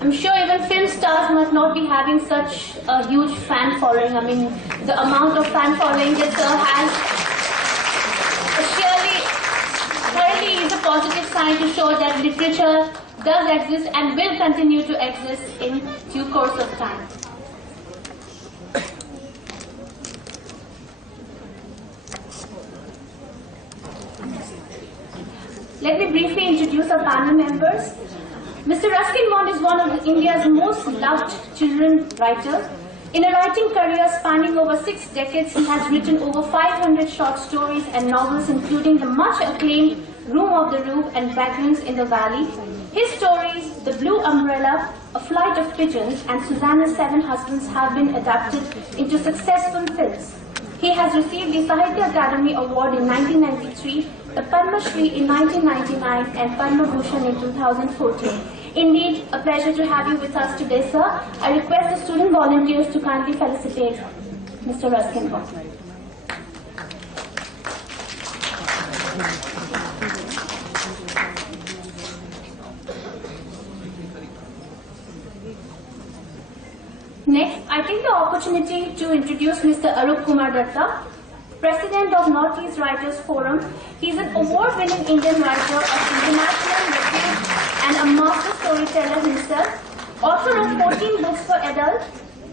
I'm sure even film stars must not be having such a huge fan following. I mean, the amount of fan following that Sir has surely is a positive sign to show that literature does exist and will continue to exist in due course of time. Let me briefly introduce our panel members. Mr. Ruskin is one of India's most loved children writers. In a writing career spanning over 6 decades, he has written over 500 short stories and novels, including the much acclaimed Room of the Roof and Vagrants in the Valley. His stories, The Blue Umbrella, A Flight of Pigeons, and Susanna's 7 Husbands have been adapted into successful films. He has received the Sahitya Akademi Award in 1993, the Padma Shri in 1999, and Padma Bhushan in 2014. Indeed, a pleasure to have you with us today, sir. I request the student volunteers to kindly felicitate Mr. Ruskin. Next, I take the opportunity to introduce Mr. Arup Kumar Datta, President of Northeast Writers Forum. He is an award-winning Indian writer of international repute and a master storyteller himself, author of 14 books for adults,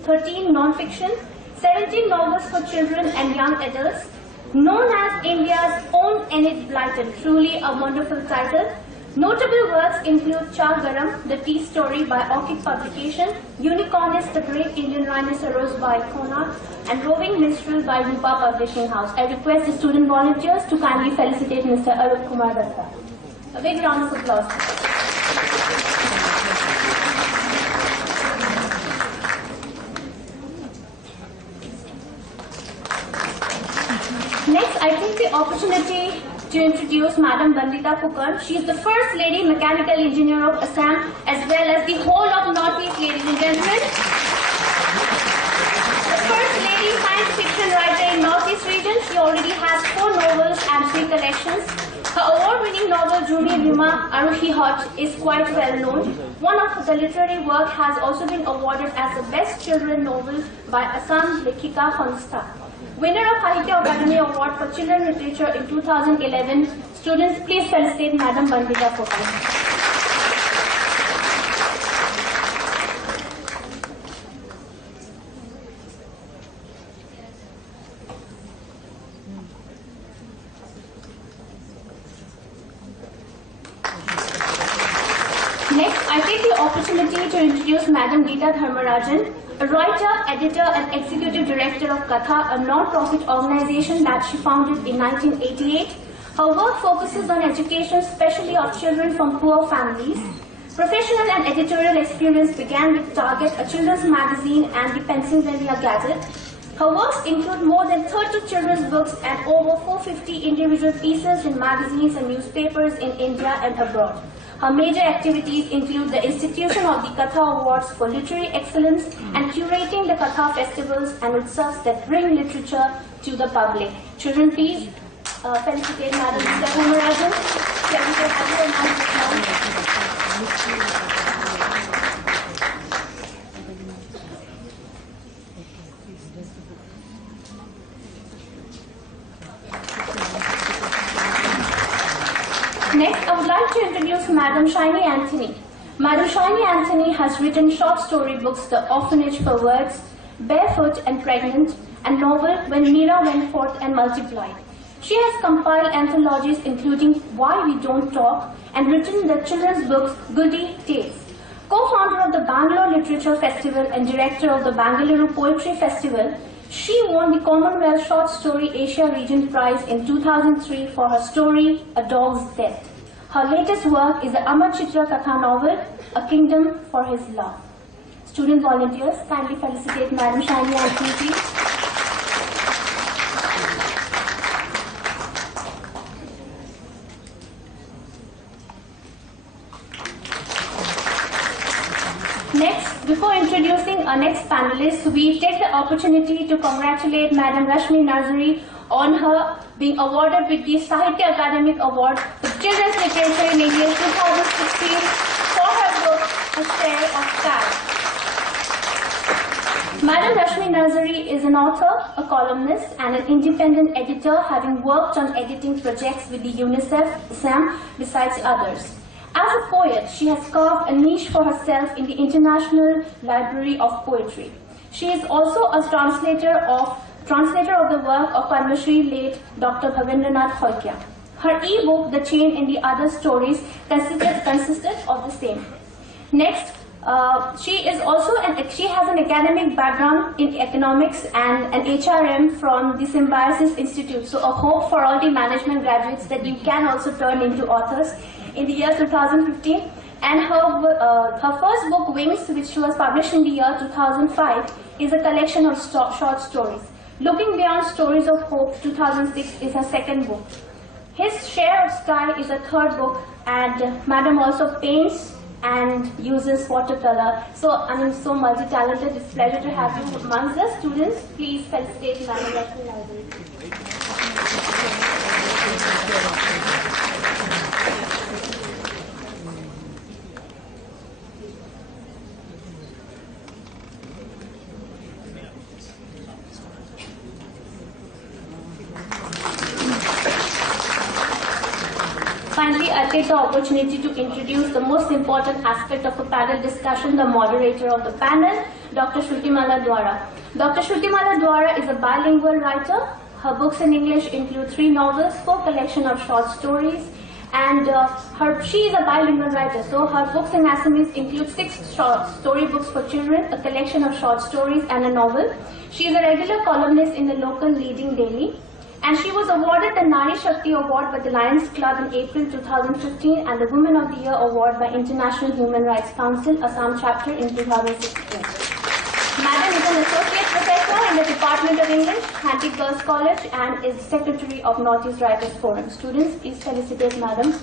13 non-fiction, 17 novels for children and young adults, known as India's own Enid Blyton, truly a wonderful title. Notable works include Cha Garam, The Tea Story by Orchid Publication, Unicornist, The Great Indian Rhinoceros by Konark, and Roving Minstrel by Rupa Publishing House. I request the student volunteers to kindly felicitate Mr. Arup Kumar Datta. A big round of applause. Next, I take the opportunity to introduce Madam Bandita Kukan. She is the first lady mechanical engineer of Assam, as well as the whole of Northeast, ladies and gentlemen. The first lady science fiction writer in Northeast region. She already has 4 novels and 3 collections. Her award-winning novel Juni Vima Aruhi Hot is quite well known. One of the literary work has also been awarded as the best children novel by Assam Lekhika Honsta. Winner of Sahitya Akademi Award for Children Literature in 2011. Students, please felicitate Madam Bandita Kukan. Next, I take the opportunity to introduce Madam Geeta Dharmarajan, a writer, editor, and executive director of Katha, a non-profit organization that she founded in 1988. Her work focuses on education, especially of children from poor families. Professional and editorial experience began with Target, a children's magazine, and the Pennsylvania Gazette. Her works include more than 30 children's books and over 450 individual pieces in magazines and newspapers in India and abroad. Her major activities include the institution of the Katha Awards for Literary Excellence and curating the Katha festivals and utsavs that bring literature to the public. Children, please felicitate Madam Geeta Dharmarajan. Next, I would like to introduce Madam Shiny Anthony. Madam Shiny Anthony has written short story books The Orphanage for Words, Barefoot and Pregnant, and novel When Meera Went Forth and Multiplied. She has compiled anthologies including Why We Don't Talk and written the children's books Goody Tales. Co-founder of the Bangalore Literature Festival and director of the Bangalore Poetry Festival, she won the Commonwealth Short Story Asia Region Prize in 2003 for her story, A Dog's Death. Her latest work is the Amar Chitra Katha novel, A Kingdom for His Love. Student volunteers, kindly felicitate Madam Shiny Anthony, please. Next, before introducing our next panelist, we take the opportunity to congratulate Madam Rashmi Nazari on her being awarded with the Sahitya Academic Award for Children's Literature in India 2016 for her book, A Share of Madam Rashmi Nazari is an author, a columnist, and an independent editor, having worked on editing projects with the UNICEF, SAM, besides others. As a poet, she has carved a niche for herself in the International Library of Poetry. She is also a translator of the work of Padma Shri late Dr. Bhavendranath Hoykya. Her e-book, The Chain in the Other Stories, consisted of the same. Next, she has an academic background in economics and an HRM from the Symbiosis Institute. So a hope for all the management graduates that you can also turn into authors in the year 2015. And her first book, Wings, which was published in the year 2005, is a collection of short stories. Looking Beyond Stories of Hope, 2006, is her second book. His Share of Sky is a third book, and Madam also paints and uses watercolor. So, so multi-talented. It's a pleasure to have you amongst the students. Please felicitate Madam Rashmi Nazari. Finally, I take the opportunity to introduce the most important aspect of a panel discussion, the moderator of the panel, Dr. Shrutimala Dwara. Dr. Shrutimala Dwara is a bilingual writer. Her books in English include 3 novels, 4 collections of short stories, and she is a bilingual writer. So her books in Assamese include 6 short story books for children, a collection of short stories, and a novel. She is a regular columnist in the local leading daily. And she was awarded the Nari Shakti Award by the Lions Club in April 2015 and the Women of the Year Award by International Human Rights Council, Assam chapter, in 2016. Madam is an associate professor in the Department of English, Handy Girls College, and is secretary of Northeast Writers Forum. Students, please felicitate Madam.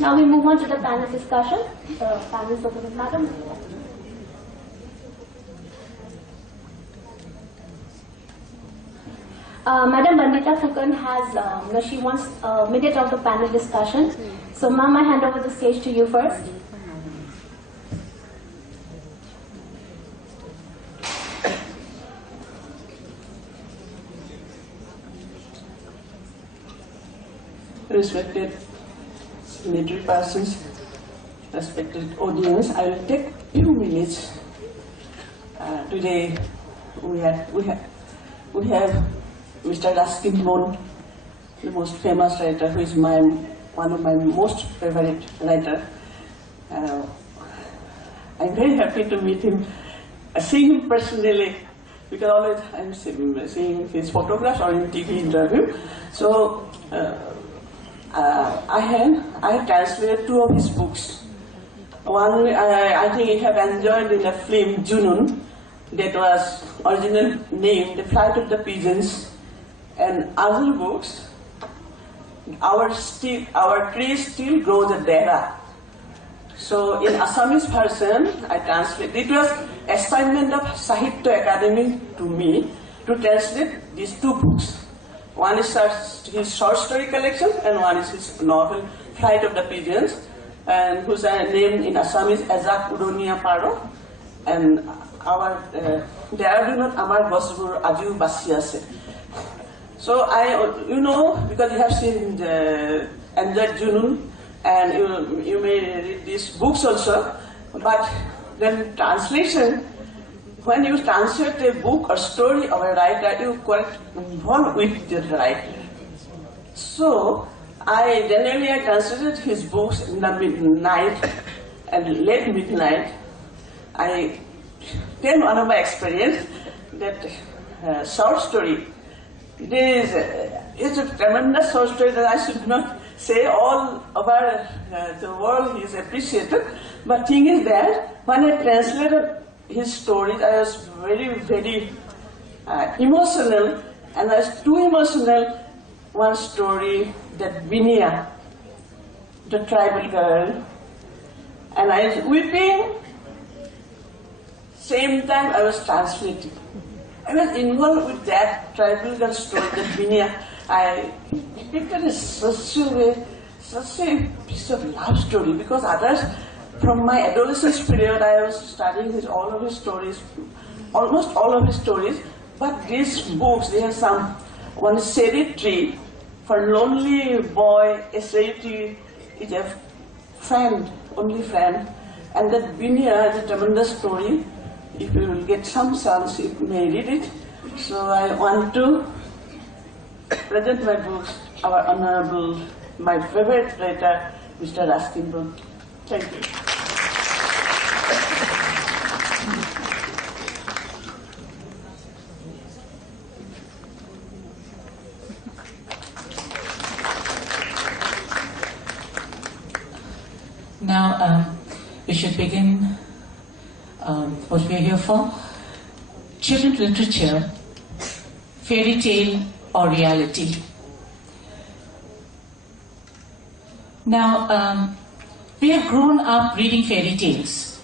Now we move on to the panel discussion. The panel is open with Madam. Madam Bandita Thakur has, she wants a minute of the panel discussion. So ma'am, I hand over the stage to you first. Respected military persons, respected audience, I will take few minutes. Today we have Mr. Ruskin, the most famous writer, who is one of my most favorite writer. I'm very happy to meet him, seeing him personally, because always I'm seeing his photographs or in TV interview. So. I have translated 2 of his books. One I think you have enjoyed in the film Junun, that was original name, The Flight of the Pigeons, and other books, Our Trees Still Grow the Dera. So in Assamese version, I translate. It was assignment of Sahitya Academy to me to translate these 2 books. One is his short story collection, and one is his novel, Flight of the Pigeons, and whose name in Assam is Azak Udonia Paro. And there are not Amar Gosbur Aju Basiase. So because you have seen the enjoyed Junun, and you may read these books also, but then translation. When you translate a book or story of a writer, you quite involved with the writer. So, I translated his books in the midnight and late midnight. I tell one of my experience that short story. It's a tremendous short story that I should not say all over the world is appreciated. But thing is that when I translated his stories, I was very, very emotional, and I was too emotional. One story, that Binia, the tribal girl, and I was weeping. Same time I was translating. I was involved with that tribal girl story, that Binia. I depicted in such a way, such a piece of love story, because others, from my adolescence period, I was studying all of his stories, almost all of his stories, but these books, they have some, one is Shady Tree, for lonely boy, a shady tree is a friend, only friend, and that Vinya is a tremendous story. If you will get some chance, you may read it. So I want to present my books, our honorable, my favorite writer, Mr. Ruskin. Thank you. Now, we should begin what we are here for. Children's literature, fairy tale or reality. Now, we have grown up reading fairy tales.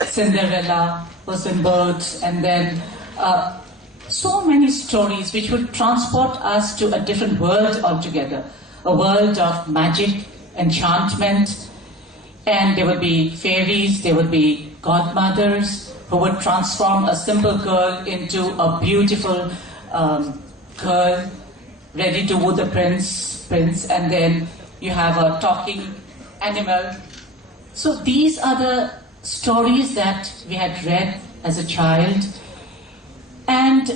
Cinderella, Puss in Boots, and then so many stories which would transport us to a different world altogether. A world of magic, enchantment, and there would be fairies, there would be godmothers who would transform a simple girl into a beautiful girl ready to woo the prince, and then you have a talking animal. So these are the stories that we had read as a child, and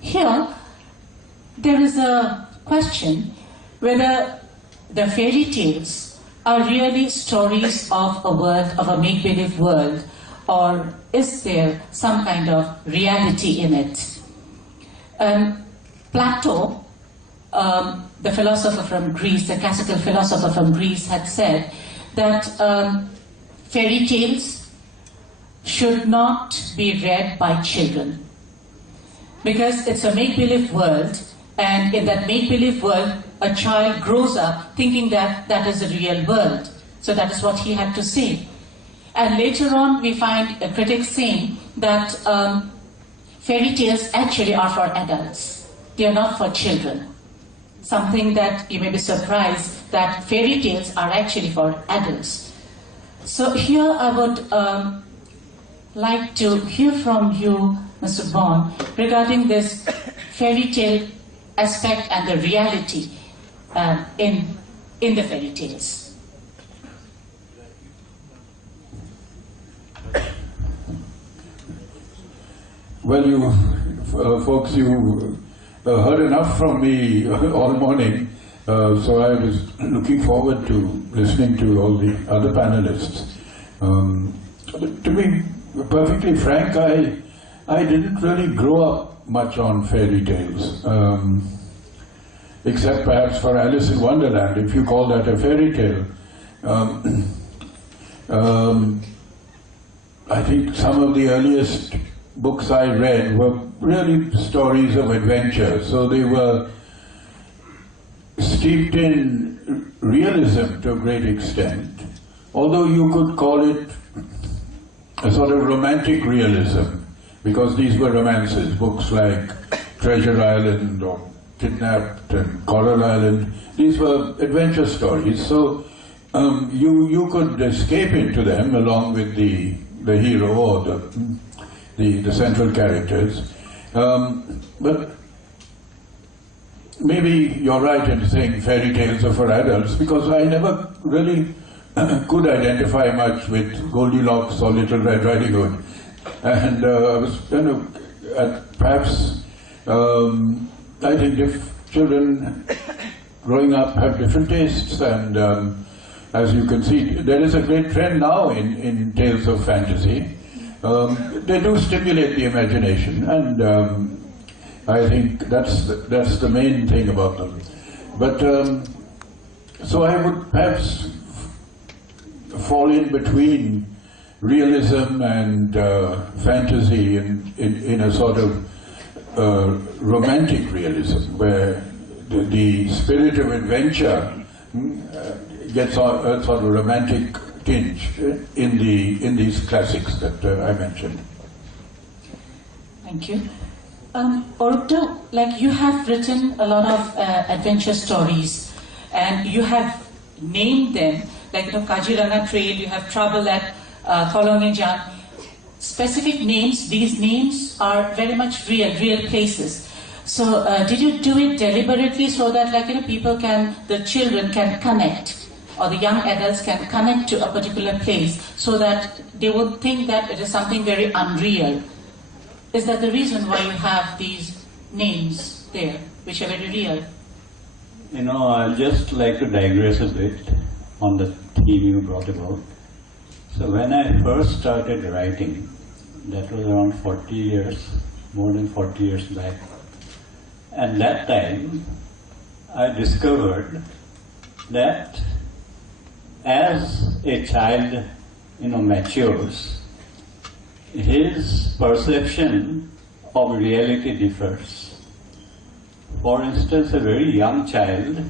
here there is a question whether the fairy tales are really stories of a world, of a make-believe world, or is there some kind of reality in it? Plato, the philosopher from Greece, the classical philosopher from Greece, had said that fairy tales should not be read by children because it's a make-believe world, and in that make-believe world, a child grows up thinking that that is the real world. So that is what he had to say. And later on, we find a critic saying that fairy tales actually are for adults. They are not for children. Something that you may be surprised that fairy tales are actually for adults. So here I would like to hear from you, Mr. Bond, regarding this fairy tale aspect and the reality in the fairy tales. Well, you folks, you heard enough from me all morning, so I was looking forward to listening to all the other panelists. To be perfectly frank, I didn't really grow up much on fairy tales. Except perhaps for Alice in Wonderland, if you call that a fairy tale. I think some of the earliest books I read were really stories of adventure, so they were steeped in realism to a great extent, although you could call it a sort of romantic realism, because these were romances, books like Treasure Island or Kidnapped and Coral Island. These were adventure stories, so you could escape into them along with the hero or the central characters. But maybe you're right in saying fairy tales are for adults, because I never really could identify much with Goldilocks or Little Red Riding Hood, and I was perhaps. I think children growing up have different tastes, and as you can see, there is a great trend now in tales of fantasy. They do stimulate the imagination, and I think that's the main thing about them. But so I would perhaps fall in between realism and fantasy in a sort of romantic realism, where the spirit of adventure gets a sort of romantic tinge in these classics that I mentioned. Thank you. Orupto, like you have written a lot of adventure stories. and you have named them, like Kaziranga Trail, you have trouble at Tholongejan. Specific names, these names are very much real places. So did you do it deliberately so that people can, the children can connect, or the young adults can connect to a particular place so that they would think that it is something very unreal? Is that the reason why you have these names there, which are very real? I'd just like to digress a bit on the theme you brought about. So when I first started writing, that was around 40 years, more than 40 years back. And that time, I discovered that as a child, matures, his perception of reality differs. For instance, a very young child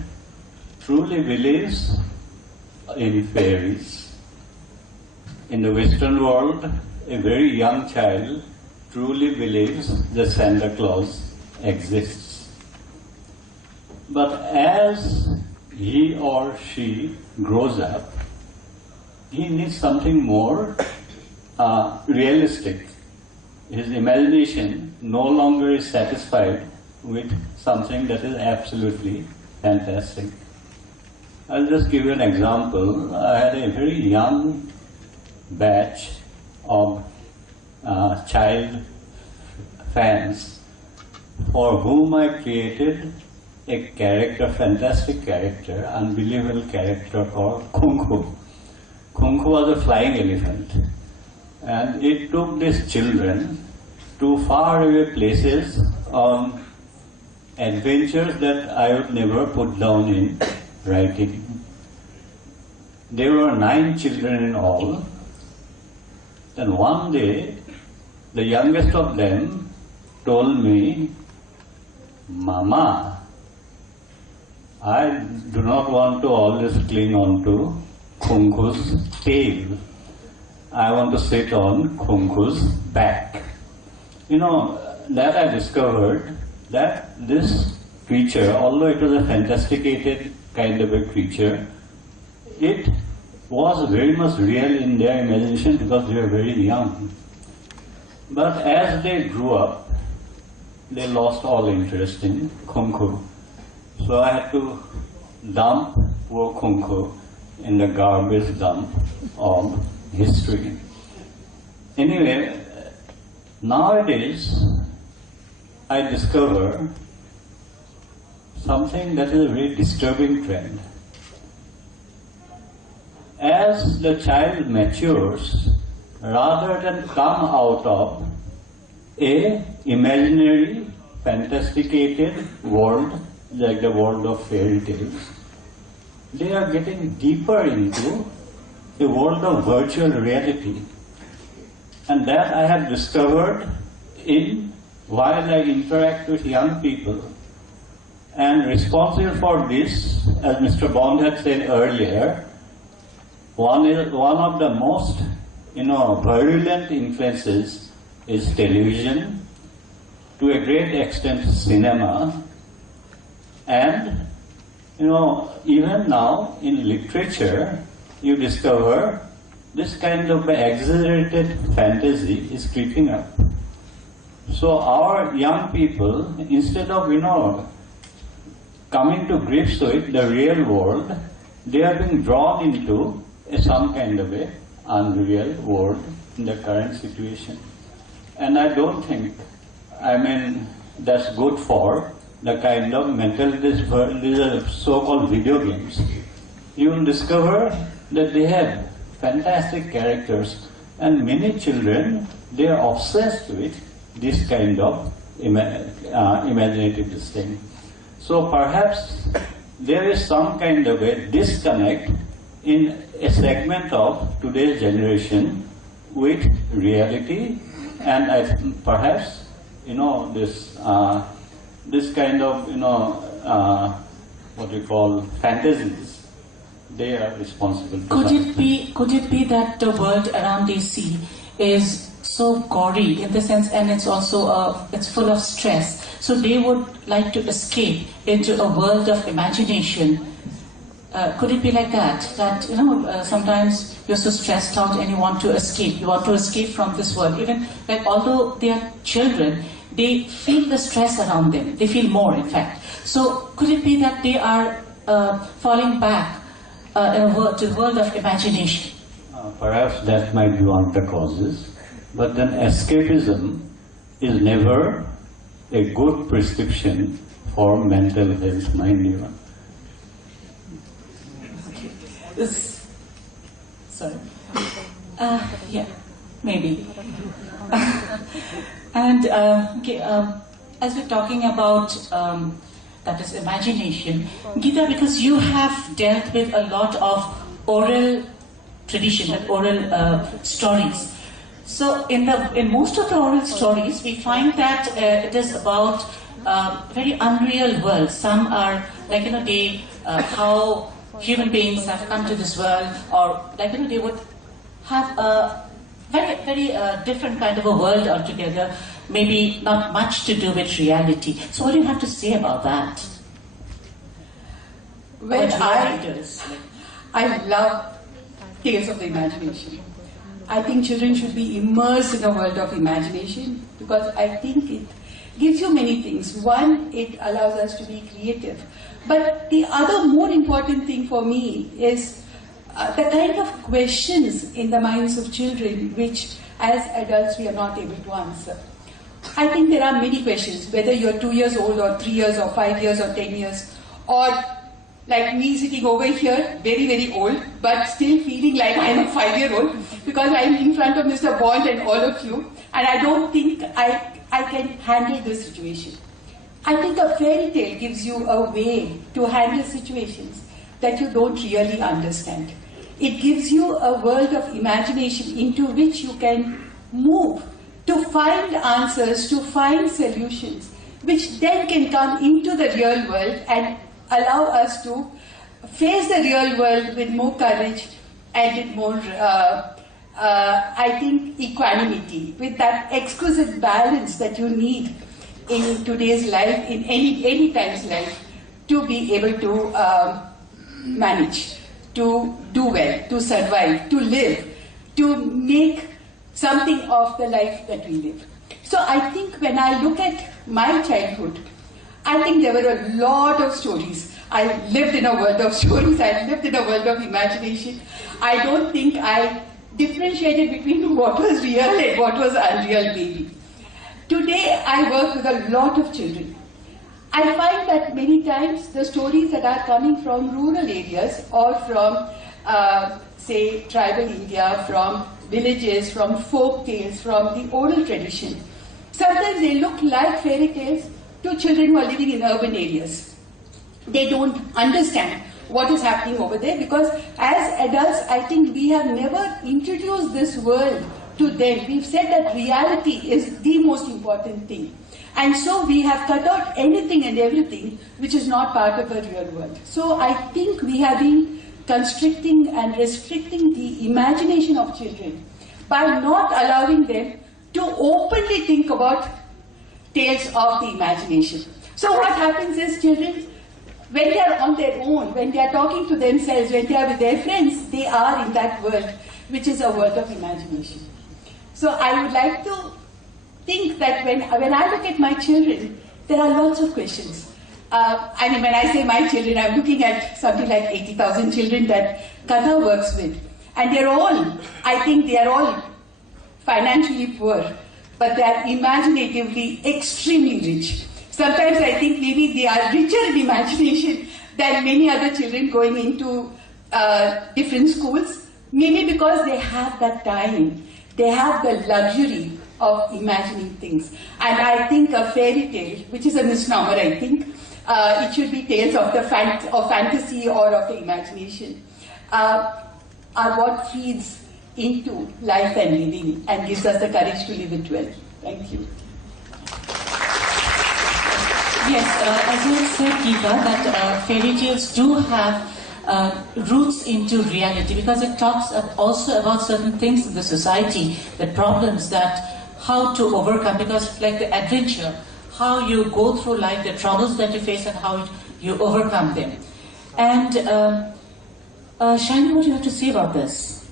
truly believes in fairies. In the Western world, a very young child truly believes that Santa Claus exists. But as he or she grows up, he needs something more realistic. His imagination no longer is satisfied with something that is absolutely fantastic. I'll just give you an example. I had a very young batch of child fans for whom I created a character, fantastic character, unbelievable character called Kunku. Kunku was a flying elephant, and it took these children to faraway places on adventures that I would never put down in writing. There were 9 children in all. Then one day, the youngest of them told me, "Mama, I do not want to always cling on to Kunku's tail. I want to sit on Kunku's back." That I discovered that this creature, although it was a fantasticated kind of a creature, it was very much real in their imagination because they were very young. But as they grew up, they lost all interest in Kunku. So I had to dump poor Kunku in the garbage dump of history. Anyway, nowadays I discover something that is a very disturbing trend. As the child matures, rather than come out of a imaginary, fantasticated world like the world of fairy tales, they are getting deeper into a world of virtual reality. And that I have discovered while I interact with young people. And responsible for this, as Mr. Bond had said earlier, one of the most virulent influences is television, to a great extent cinema, and even now in literature you discover this kind of exaggerated fantasy is creeping up. So our young people, instead of coming to grips with the real world, they are being drawn into some kind of a unreal world in the current situation. And I don't think, that's good for the kind of mental, these are so-called video games. You will discover that they have fantastic characters, and many children, they are obsessed with this kind of imaginative thing. So perhaps there is some kind of a disconnect in a segment of today's generation with reality, and perhaps this kind of what we call fantasies, they are responsible. Could it be that the world around DC is so gory in the sense, and it's also it's full of stress, so they would like to escape into a world of imagination Could it be like that? That, sometimes you're so stressed out and you want to escape. You want to escape from this world. Even, like, although they are children, they feel the stress around them. They feel more, in fact. So, could it be that they are falling back to the world of imagination? Perhaps that might be one of the causes. But then escapism is never a good prescription for mental health, mind you. Sorry. Yeah, maybe. And as we're talking about that is imagination, Geeta, because you have dealt with a lot of oral tradition, like oral stories. So in most of the oral stories, we find that it is about very unreal worlds. Some are like how human beings have come to this world, or they would have a very, very different kind of a world altogether, maybe not much to do with reality. So what do you have to say about that? Well, I love tales of the imagination. I think children should be immersed in a world of imagination, because I think it gives you many things. One, it allows us to be creative. But the other more important thing for me is the kind of questions in the minds of children which as adults we are not able to answer. I think there are many questions, whether you're 2 years old or 3 years or 5 years or 10 years, or like me sitting over here, very, very old, but still feeling like I'm a 5-year-old because I'm in front of Mr. Bond and all of you, and I don't think I can handle this situation. I think a fairy tale gives you a way to handle situations that you don't really understand. It gives you a world of imagination into which you can move to find answers, to find solutions, which then can come into the real world and allow us to face the real world with more courage and with more, I think, equanimity, with that exquisite balance that you need in today's life, in any time's life, to be able to manage, to do well, to survive, to live, to make something of the life that we live. So I think when I look at my childhood, I think there were a lot of stories. I lived in a world of stories, I lived in a world of imagination. I don't think I differentiated between what was real and what was unreal, maybe. Today, I work with a lot of children. I find that many times the stories that are coming from rural areas or from, say, tribal India, from villages, from folk tales, from the oral tradition, sometimes they look like fairy tales to children who are living in urban areas. They don't understand what is happening over there, because as adults, I think we have never introduced this world to them. We've said that reality is the most important thing. And so we have cut out anything and everything which is not part of the real world. So I think we have been constricting and restricting the imagination of children by not allowing them to openly think about tales of the imagination. So what happens is children, when they are on their own, when they are talking to themselves, when they are with their friends, they are in that world, which is a world of imagination. So I would like to think that when I look at my children, there are lots of questions. I mean, when I say my children, I'm looking at something like 80,000 children that Katha works with. And they're all, I think they are all financially poor, but they are imaginatively extremely rich. Sometimes I think maybe they are richer in imagination than many other children going into different schools, maybe because they have that time. They have the luxury of imagining things. And I think a fairy tale, which is a misnomer, I think, it should be tales of the fantasy or of the imagination, are what feeds into life and living and gives us the courage to live it well. Thank you. Yes, as you had said, Geeta, that fairy tales do have roots into reality, because it talks also about certain things in the society, the problems that how to overcome, because like the adventure, how you go through life, the troubles that you face and how you overcome them. And Shiny, what do you have to say about this?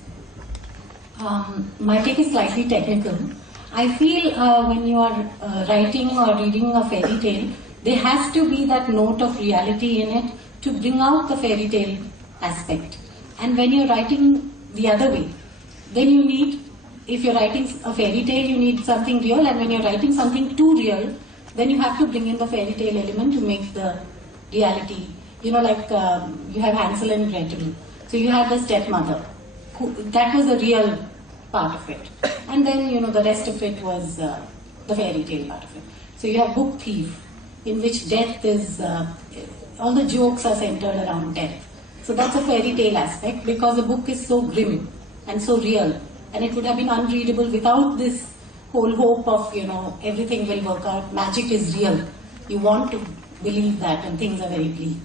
My take is slightly technical. I feel when you are writing or reading a fairy tale, there has to be that note of reality in it to bring out the fairy tale aspect. And when you're writing the other way, then you need, if you're writing a fairy tale, you need something real, and when you're writing something too real, then you have to bring in the fairy tale element to make the reality. You know, like you have Hansel and Gretel. So you have the stepmother. That was the real part of it. And then, you know, the rest of it was the fairy tale part of it. So you have Book Thief, in which death is, all the jokes are centered around death. So that's a fairy tale aspect, because the book is so grim and so real. And it would have been unreadable without this whole hope of, you know, everything will work out. Magic is real. You want to believe that, and things are very bleak.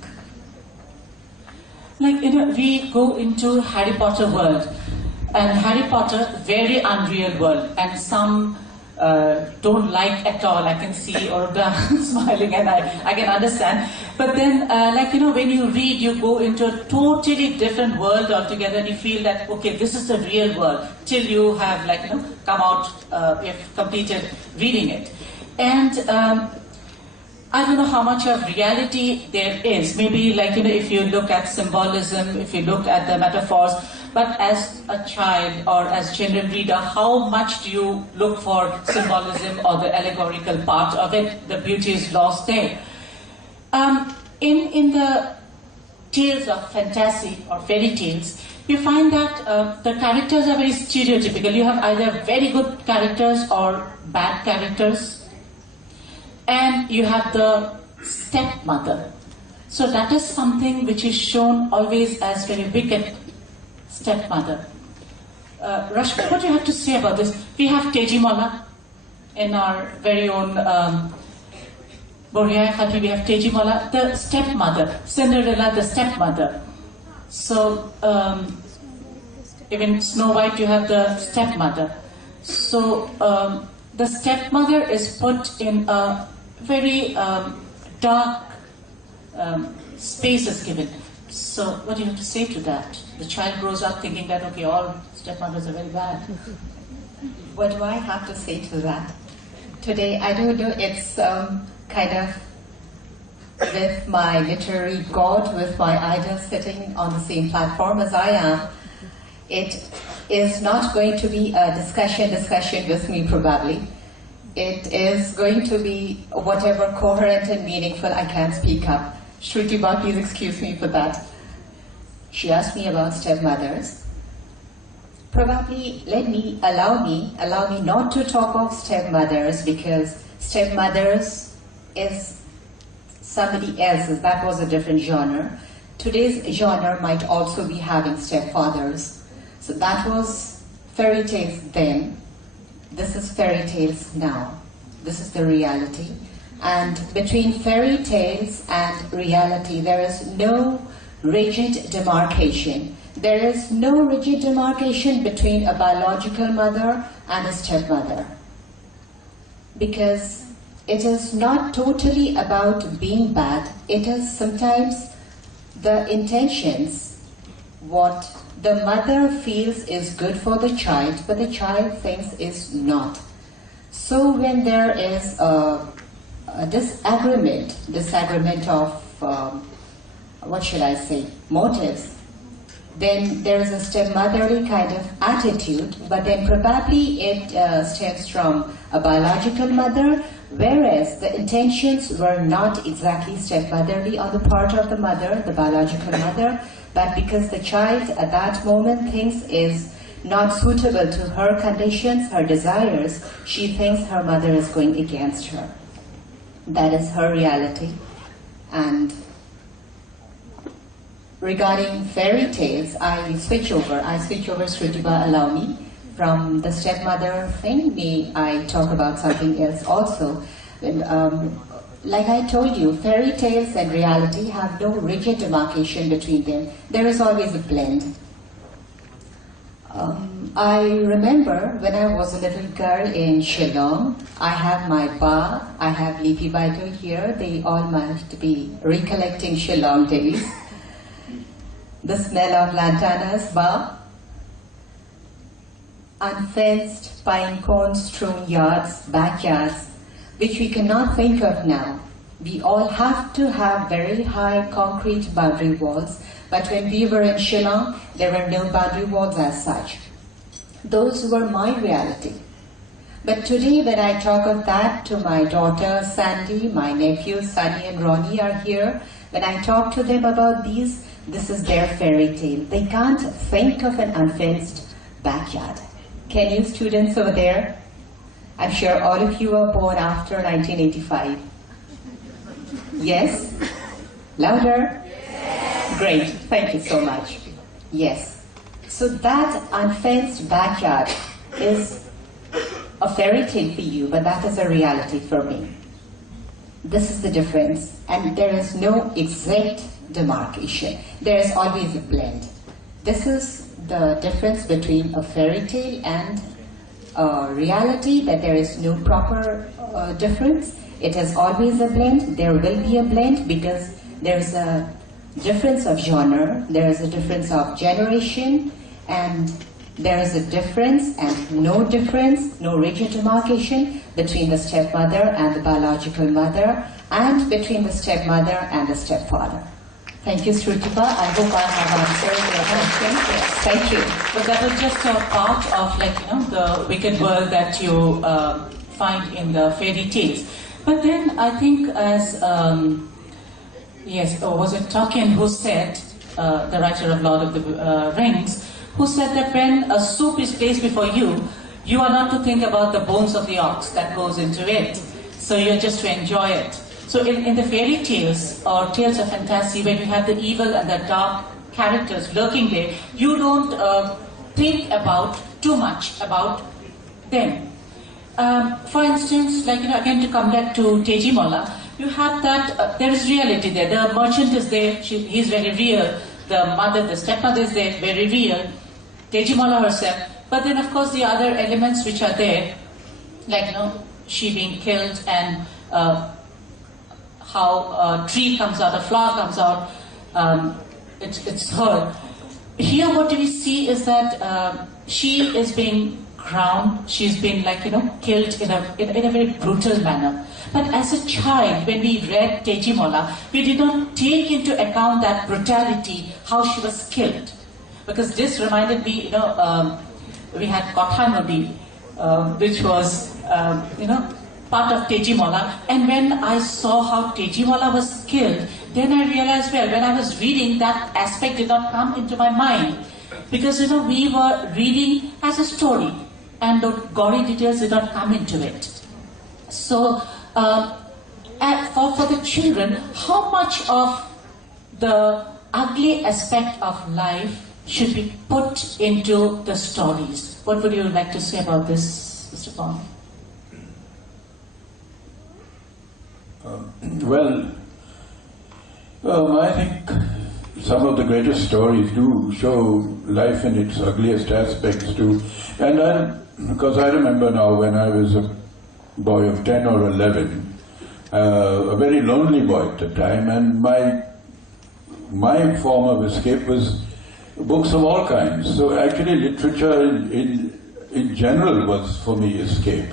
Like, you know, we go into Harry Potter world, and Harry Potter, very unreal world, and some don't like at all. I can see Orga smiling, and I can understand. But then, like, you know, when you read, you go into a totally different world altogether, and you feel that, okay, this is the real world, till you have, like, you know, come out, you've completed reading it. And I don't know how much of reality there is. Maybe, like, you know, if you look at symbolism, if you look at the metaphors, but as a child or as general reader, how much do you look for symbolism or the allegorical part of it? The beauty is lost there. In the tales of fantasy or fairy tales, you find that the characters are very stereotypical. You have either very good characters or bad characters. And you have the stepmother. So that is something which is shown always as very wicked stepmother. Ruskin, what do you have to say about this? We have Tejimola in our very own Borjaya Khati. We have Tejimola, the stepmother. Cinderella, the stepmother. So even Snow White, you have the stepmother. So the stepmother is put in a very dark space is given. So what do you have to say to that? The child grows up thinking that, okay, all stepmothers are very bad. What do I have to say to that? Today, I don't know, it's kind of with my literary god, with my idol sitting on the same platform as I am. It is not going to be a discussion with me, probably. It is going to be whatever coherent and meaningful I can speak up. Shrutiba, please excuse me for that. She asked me about stepmothers. Probably allow me not to talk of stepmothers, because stepmothers is somebody else's. That was a different genre. Today's genre might also be having stepfathers. So that was fairy tales then. This is fairy tales now. This is the reality. And between fairy tales and reality, there is no rigid demarcation. There is no rigid demarcation between a biological mother and a stepmother. Because it is not totally about being bad. It is sometimes the intentions, what the mother feels is good for the child, but the child thinks is not. So when there is a disagreement of, what should I say, motives, then there is a stepmotherly kind of attitude, but then probably it stems from a biological mother, whereas the intentions were not exactly stepmotherly on the part of the mother, the biological mother, but because the child at that moment thinks is not suitable to her conditions, her desires, she thinks her mother is going against her. That is her reality. And regarding fairy tales, I switch over, Shrutiba, allow me, from the stepmother thing. May I talk about something else also? Like I told you, fairy tales and reality have no rigid demarcation between them. There is always a blend. I remember when I was a little girl in Shillong, I have my ba, I have Lipi Baitu here, they all must be recollecting Shillong days. the smell of lantanas bar, unfenced pine cones strewn yards, backyards, which we cannot think of now. We all have to have very high concrete boundary walls, but when we were in Shillong, there were no boundary walls as such. Those were my reality. But today when I talk of that to my daughter Sandy, my nephews Sunny and Ronnie are here, when I talk to them about these, this is their fairy tale. They can't think of an unfenced backyard. Can you students over there? I'm sure all of you were born after 1985. Yes? Louder? Yes. Great, thank you so much. Yes. So that unfenced backyard is a fairy tale for you, but that is a reality for me. This is the difference, and there is no exact demarcation. There is always a blend. This is the difference between a fairy tale and a reality, that there is no proper difference. It is always a blend. There will be a blend because there is a difference of genre, there is a difference of generation, and there is a difference and no difference, no rigid demarcation between the stepmother and the biological mother, and between the stepmother and the stepfather. Thank you, Srutipa. I hope I have answered your question. Yes, thank you. But that was just a part of, the wicked world that you find in the fairy tales. But then I think as, was it Tolkien who said, the writer of Lord of the Rings, who said that when a soup is placed before you, you are not to think about the bones of the ox that goes into it. So you're just to enjoy it. So in the fairy tales or tales of fantasy, when you have the evil and the dark characters lurking there, you don't think about too much about them. For instance, again to come back to Teji Molla, you have that, there is reality there. The merchant is there, he's very real. The mother, the stepmother is there, very real. Teji Molla herself. But then of course the other elements which are there, she being killed and how a tree comes out, a flower comes out, it's her. Here what we see is that she is being crowned, she's been killed in a very brutal manner. But as a child, when we read Teji Molla, we did not take into account that brutality, how she was killed. Because this reminded me, we had Kotha Nodi, which was, part of Teji Molla. And when I saw how Teji Molla was killed, then I realized, well, when I was reading, that aspect did not come into my mind. Because, we were reading as a story, and the gory details did not come into it. So, for the children, how much of the ugly aspect of life should be put into the stories? What would you like to say about this, Mr. Pong? I think some of the greatest stories do show life in its ugliest aspects too. And because I remember now when I was a boy of 10 or 11, a very lonely boy at the time, and my form of escape was books of all kinds. So actually literature in general was for me escape.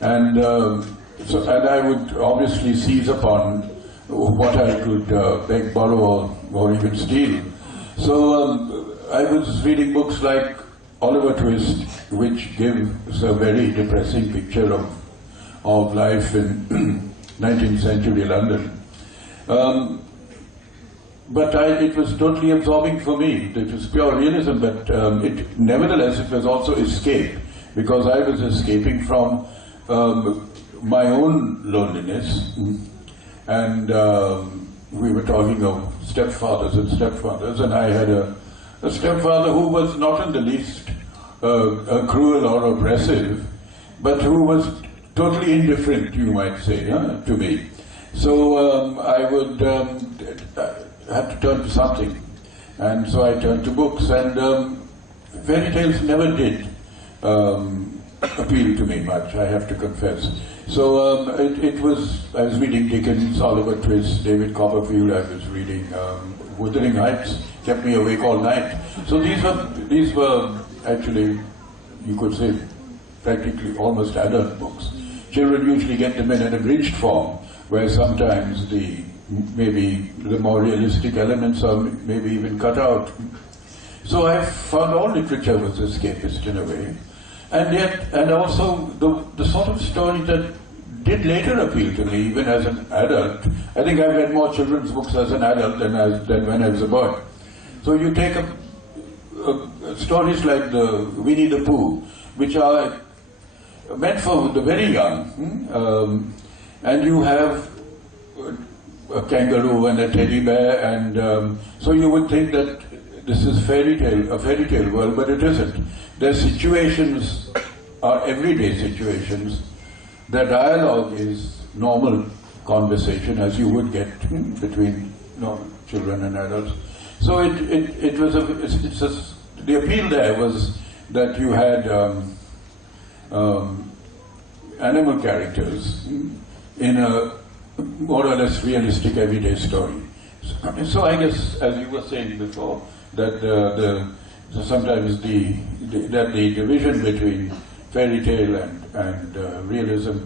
And I would obviously seize upon what I could beg, borrow, or even steal. So I was reading books like Oliver Twist, which gives a very depressing picture of life in 19th century London. But it was totally absorbing for me. It was pure realism, but nevertheless it was also escape, because I was escaping from my own loneliness. And we were talking of stepfathers and stepfathers, and I had a stepfather who was not in the least cruel or oppressive, but who was totally indifferent, you might say, to me. So I would have to turn to something, and so I turned to books, and fairy tales never did appeal to me much, I have to confess. So I was reading Dickens, Oliver Twist, David Copperfield, I was reading Wuthering Heights, kept me awake all night. So these were actually, you could say, practically almost adult books. Children usually get them in an abridged form, where sometimes maybe the more realistic elements are maybe even cut out. So I found all literature was escapist in a way, and also the sort of story that did later appeal to me, even as an adult. I think I read more children's books as an adult than when I was a boy. So you take stories like the Winnie the Pooh, which are meant for the very young, and you have a kangaroo and a teddy bear, and so you would think that this is a fairy tale world, but it isn't. Their situations are everyday situations. Their dialogue is normal conversation, as you would get between children and adults. So the appeal there was that you had animal characters in a more or less realistic everyday story. So I guess, as you were saying before, that sometimes the division between fairy tale and realism,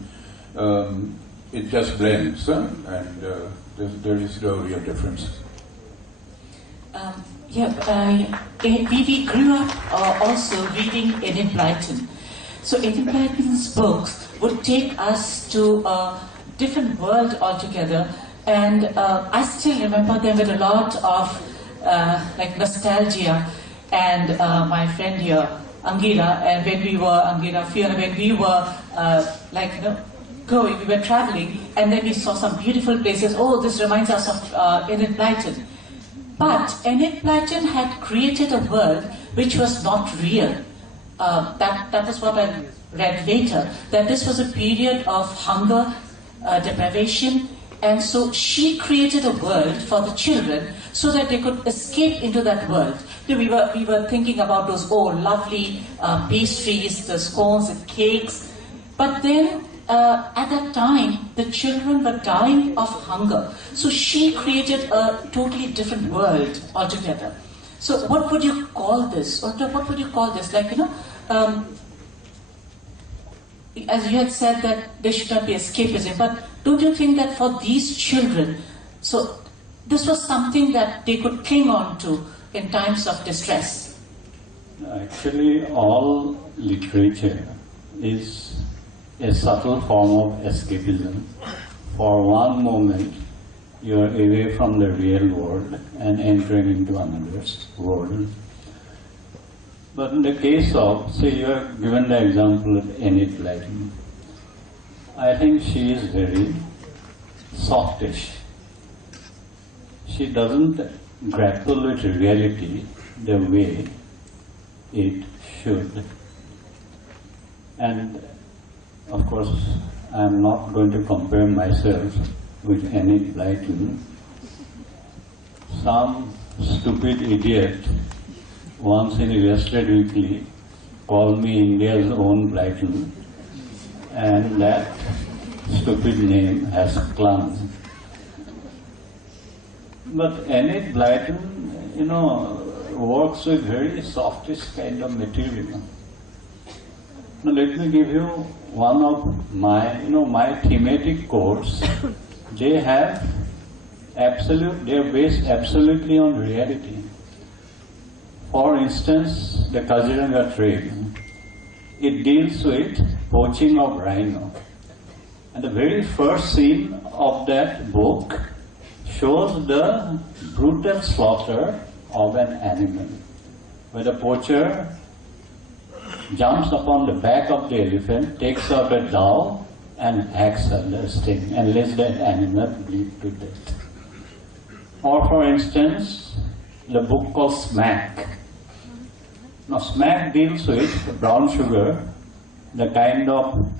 it just blends, and there is no real difference. We grew up also reading Enid Blyton. So Enid Blyton's books would take us to a different world altogether, and I still remember them with a lot of nostalgia. And my friend here, Angira, and when we were, Fiona, when we were we were traveling, and then we saw some beautiful places. Oh, this reminds us of Enid Blyton. But Enid Blyton had created a world which was not real. That was what I read later, that this was a period of hunger, deprivation, and so she created a world for the children so that they could escape into that world. We were thinking about those lovely pastries, the scones, the cakes, but then at that time the children were dying of hunger. So she created a totally different world altogether. So what would you call this? Or what would you call this? As you had said that there should not be escapism, but don't you think that for these children, so this was something that they could cling on to in times of distress? Actually, all literature is a subtle form of escapism. For one moment, you are away from the real world and entering into another's world. But in the case of, say, you have given the example of Enid Blyton. I think she is very softish. She doesn't grapple with reality the way it should. And of course, I am not going to compare myself with Enid Blyton. Some stupid idiot once in Illustrated Weekly called me India's own Blyton, and that stupid name has clung. But Enid Blyton, works with very softish kind of material. Now let me give you one of my thematic course. They are based absolutely on reality. For instance, the Kaziranga trade, it deals with poaching of rhino. And the very first scene of that book shows the brutal slaughter of an animal, where the poacher jumps upon the back of the elephant, takes out a dove and hacks at the sting and lets that animal bleed to death. Or for instance, the book called Smack. Now Smack deals with brown sugar, the kind of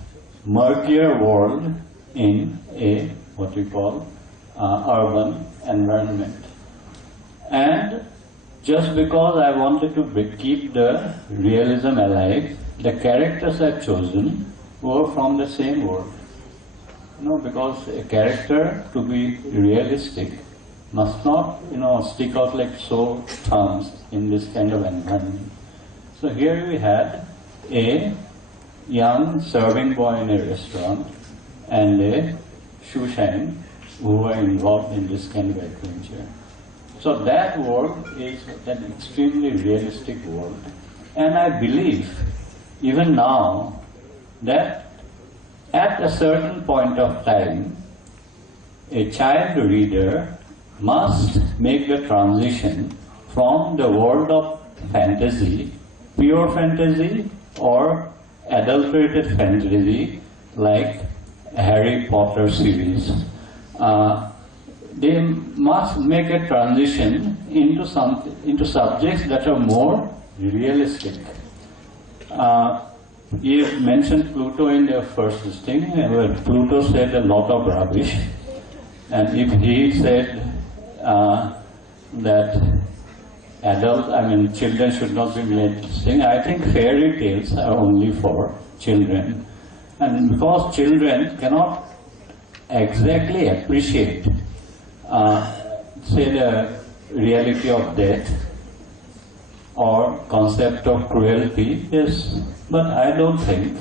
murkier world in a what we call urban environment. And just because I wanted to keep the realism alive, the characters I've chosen were from the same world. Because a character, to be realistic, must not, stick out like sore thumbs in this kind of environment. So here we had a young serving boy in a restaurant and a shoe shine who were involved in this kind of adventure. So that world is an extremely realistic world. And I believe, even now, that at a certain point of time, a child reader must make the transition from the world of fantasy, pure fantasy, or adulterated fantasy, like Harry Potter series. They must make a transition into subjects that are more realistic. You mentioned Pluto in the first listing, where Pluto said a lot of rubbish. And if he said that children should not be made to sing, I think fairy tales are only for children. And because children cannot exactly appreciate, say, the reality of death or concept of cruelty, yes, but I don't think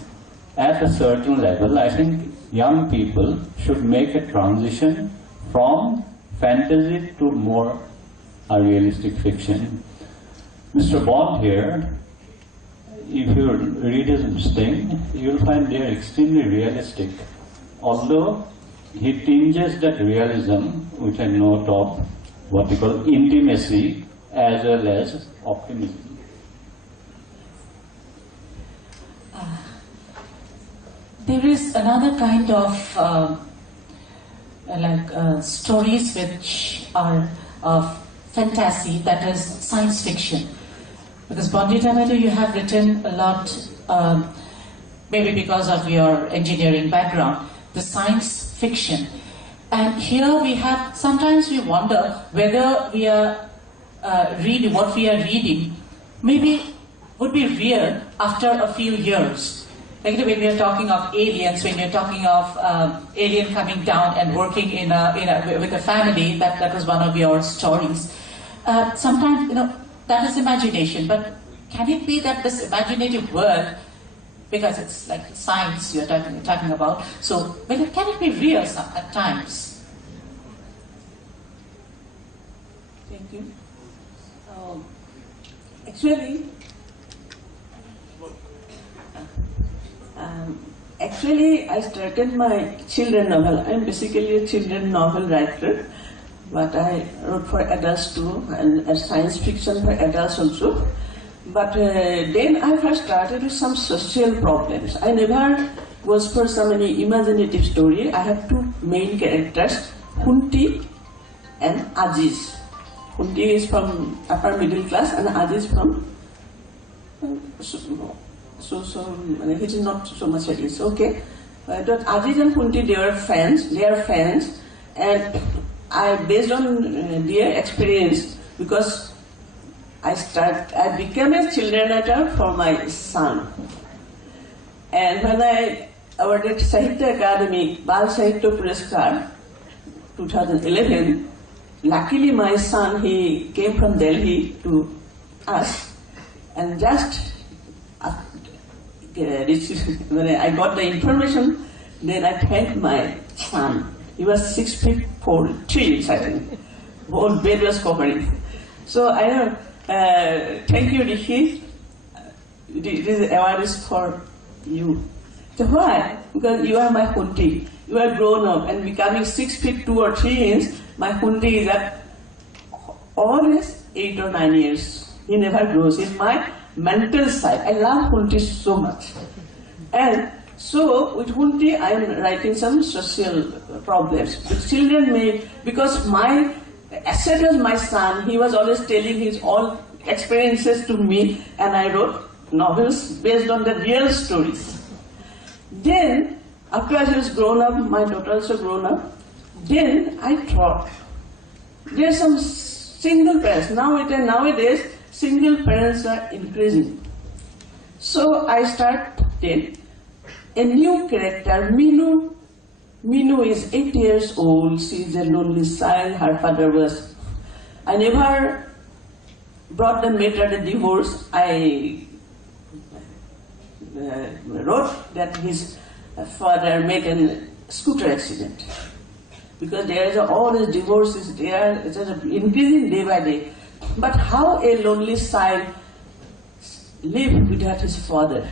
at a certain level, I think young people should make a transition from fantasy to more realistic fiction. Mr. Bond here, if you read his thing, you'll find they are extremely realistic. Although he tinges that realism with a note of what we call intimacy as well as optimism. There is another kind of stories which are of fantasy, that is science fiction. Because Pandita Madhu, you have written a lot, maybe because of your engineering background, the science fiction. And here we have, sometimes we wonder whether we are reading, what we are reading, maybe would be real after a few years. Like when we are talking of aliens, when you're talking of alien coming down and working with a family, that was one of your stories. Sometimes, that is imagination, but can it be that this imaginative world, because it's like science you're talking about, so can it be real at times? Thank you. Actually, I started my children novel. I'm basically a children novel writer, but I wrote for adults too, and science fiction for adults also. But then I first started with some social problems. I never was for some any imaginative story. I have two main characters, Hunti and Aziz. Hunti is from upper middle class and Aziz from it is not so much at least, okay. But Aziz and Hunti, they are fans, and I, based on their experience, because I became a children writer for my son. And when I awarded Sahitya Academy Bal Sahitya Puraskar 2011, luckily my son, he came from Delhi to us, and just when I got the information, then I thanked my son. He was 6 feet 4, 3 inches, I think. Whole bed was covering. So I know, thank you, Rishi. This award is for you. So why? Because you are my Hunti. You are grown up and becoming 6 feet 2 or 3 inches. My Hunti is at always 8 or 9 years. He never grows. It's my mental side. I love Hunti so much. And so with Hunti, I am writing some social problems. The children may, because my asset was my son, he was always telling his all experiences to me, and I wrote novels based on the real stories. Then, after I was grown up, my daughter also grown up, then I thought, there are some single parents. Nowadays, single parents are increasing. So I started a new character, Minu Minu is 8 years old. She is a lonely child. Her father was. I never brought the matter to divorce. I wrote that his father made a scooter accident. Because there is always divorces there, it's increasing day by day. But how a lonely child lived without his father.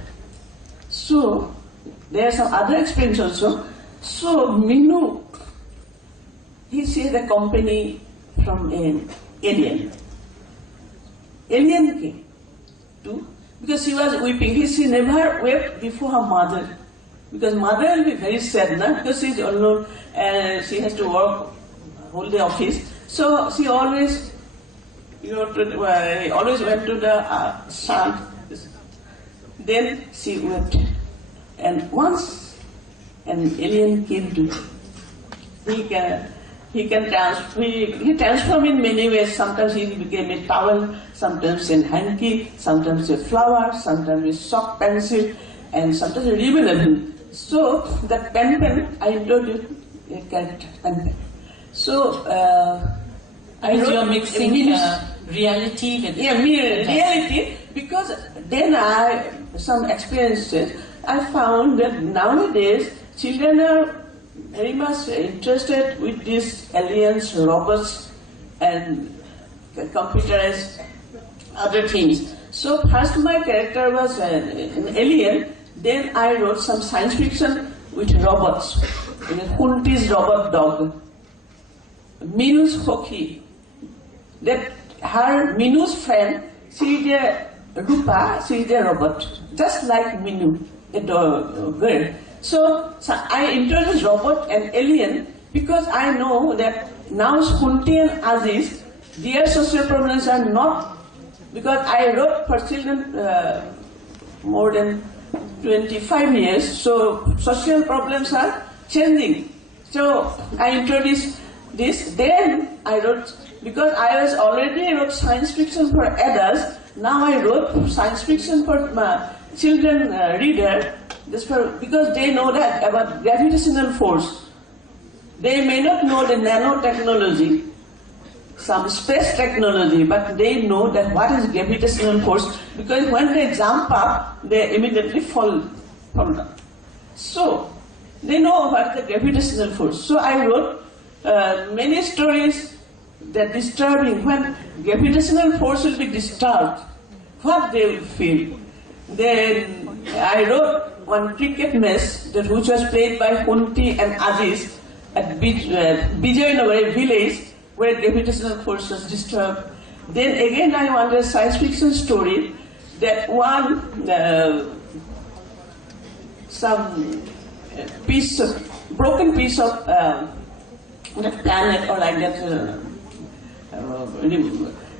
So, there are some other experience also. So, Minu, he sees a company from an alien. Alien came to, because she was weeping. She never wept before her mother. Because mother will be very sad, na? Because she's alone and she has to work whole day office. So she always, always went to the son. Then she wept. And once an alien came to, he transform in many ways. Sometimes he became a towel, sometimes a hanky, sometimes a flower, sometimes a sock pencil, and sometimes a ribbon. So that pen, I introduced a character, pen. So I wrote you're mixing reality with reality, because then some experiences, I found that nowadays children are very much interested with these aliens, robots, and computerized other things. So first my character was an alien. Then I wrote some science fiction with robots. Kunti's robot dog. Minu's hockey. That her Minu's friend, she is a Rupa, she is a robot. Just like Minu, a girl. So I introduced robot and alien because I know that now Kunti and Aziz, their social problems are not, because I wrote for children more than 25 years, so social problems are changing. So I introduced this, then I wrote, because I was already wrote science fiction for adults, now I wrote science fiction for children reader, because they know that about gravitational force. They may not know the nanotechnology, some space technology, but they know that what is gravitational force, because when they jump up, they immediately fall down. So, they know what is the gravitational force. So I wrote many stories that disturbing, when gravitational force will be disturbed, what they will feel. Then I wrote one cricket match which was played by Kunti and Aziz at Vijayanagar village, where gravitational force was disturbed. Then again I wanted a science fiction story that one, some broken piece of that planet or like that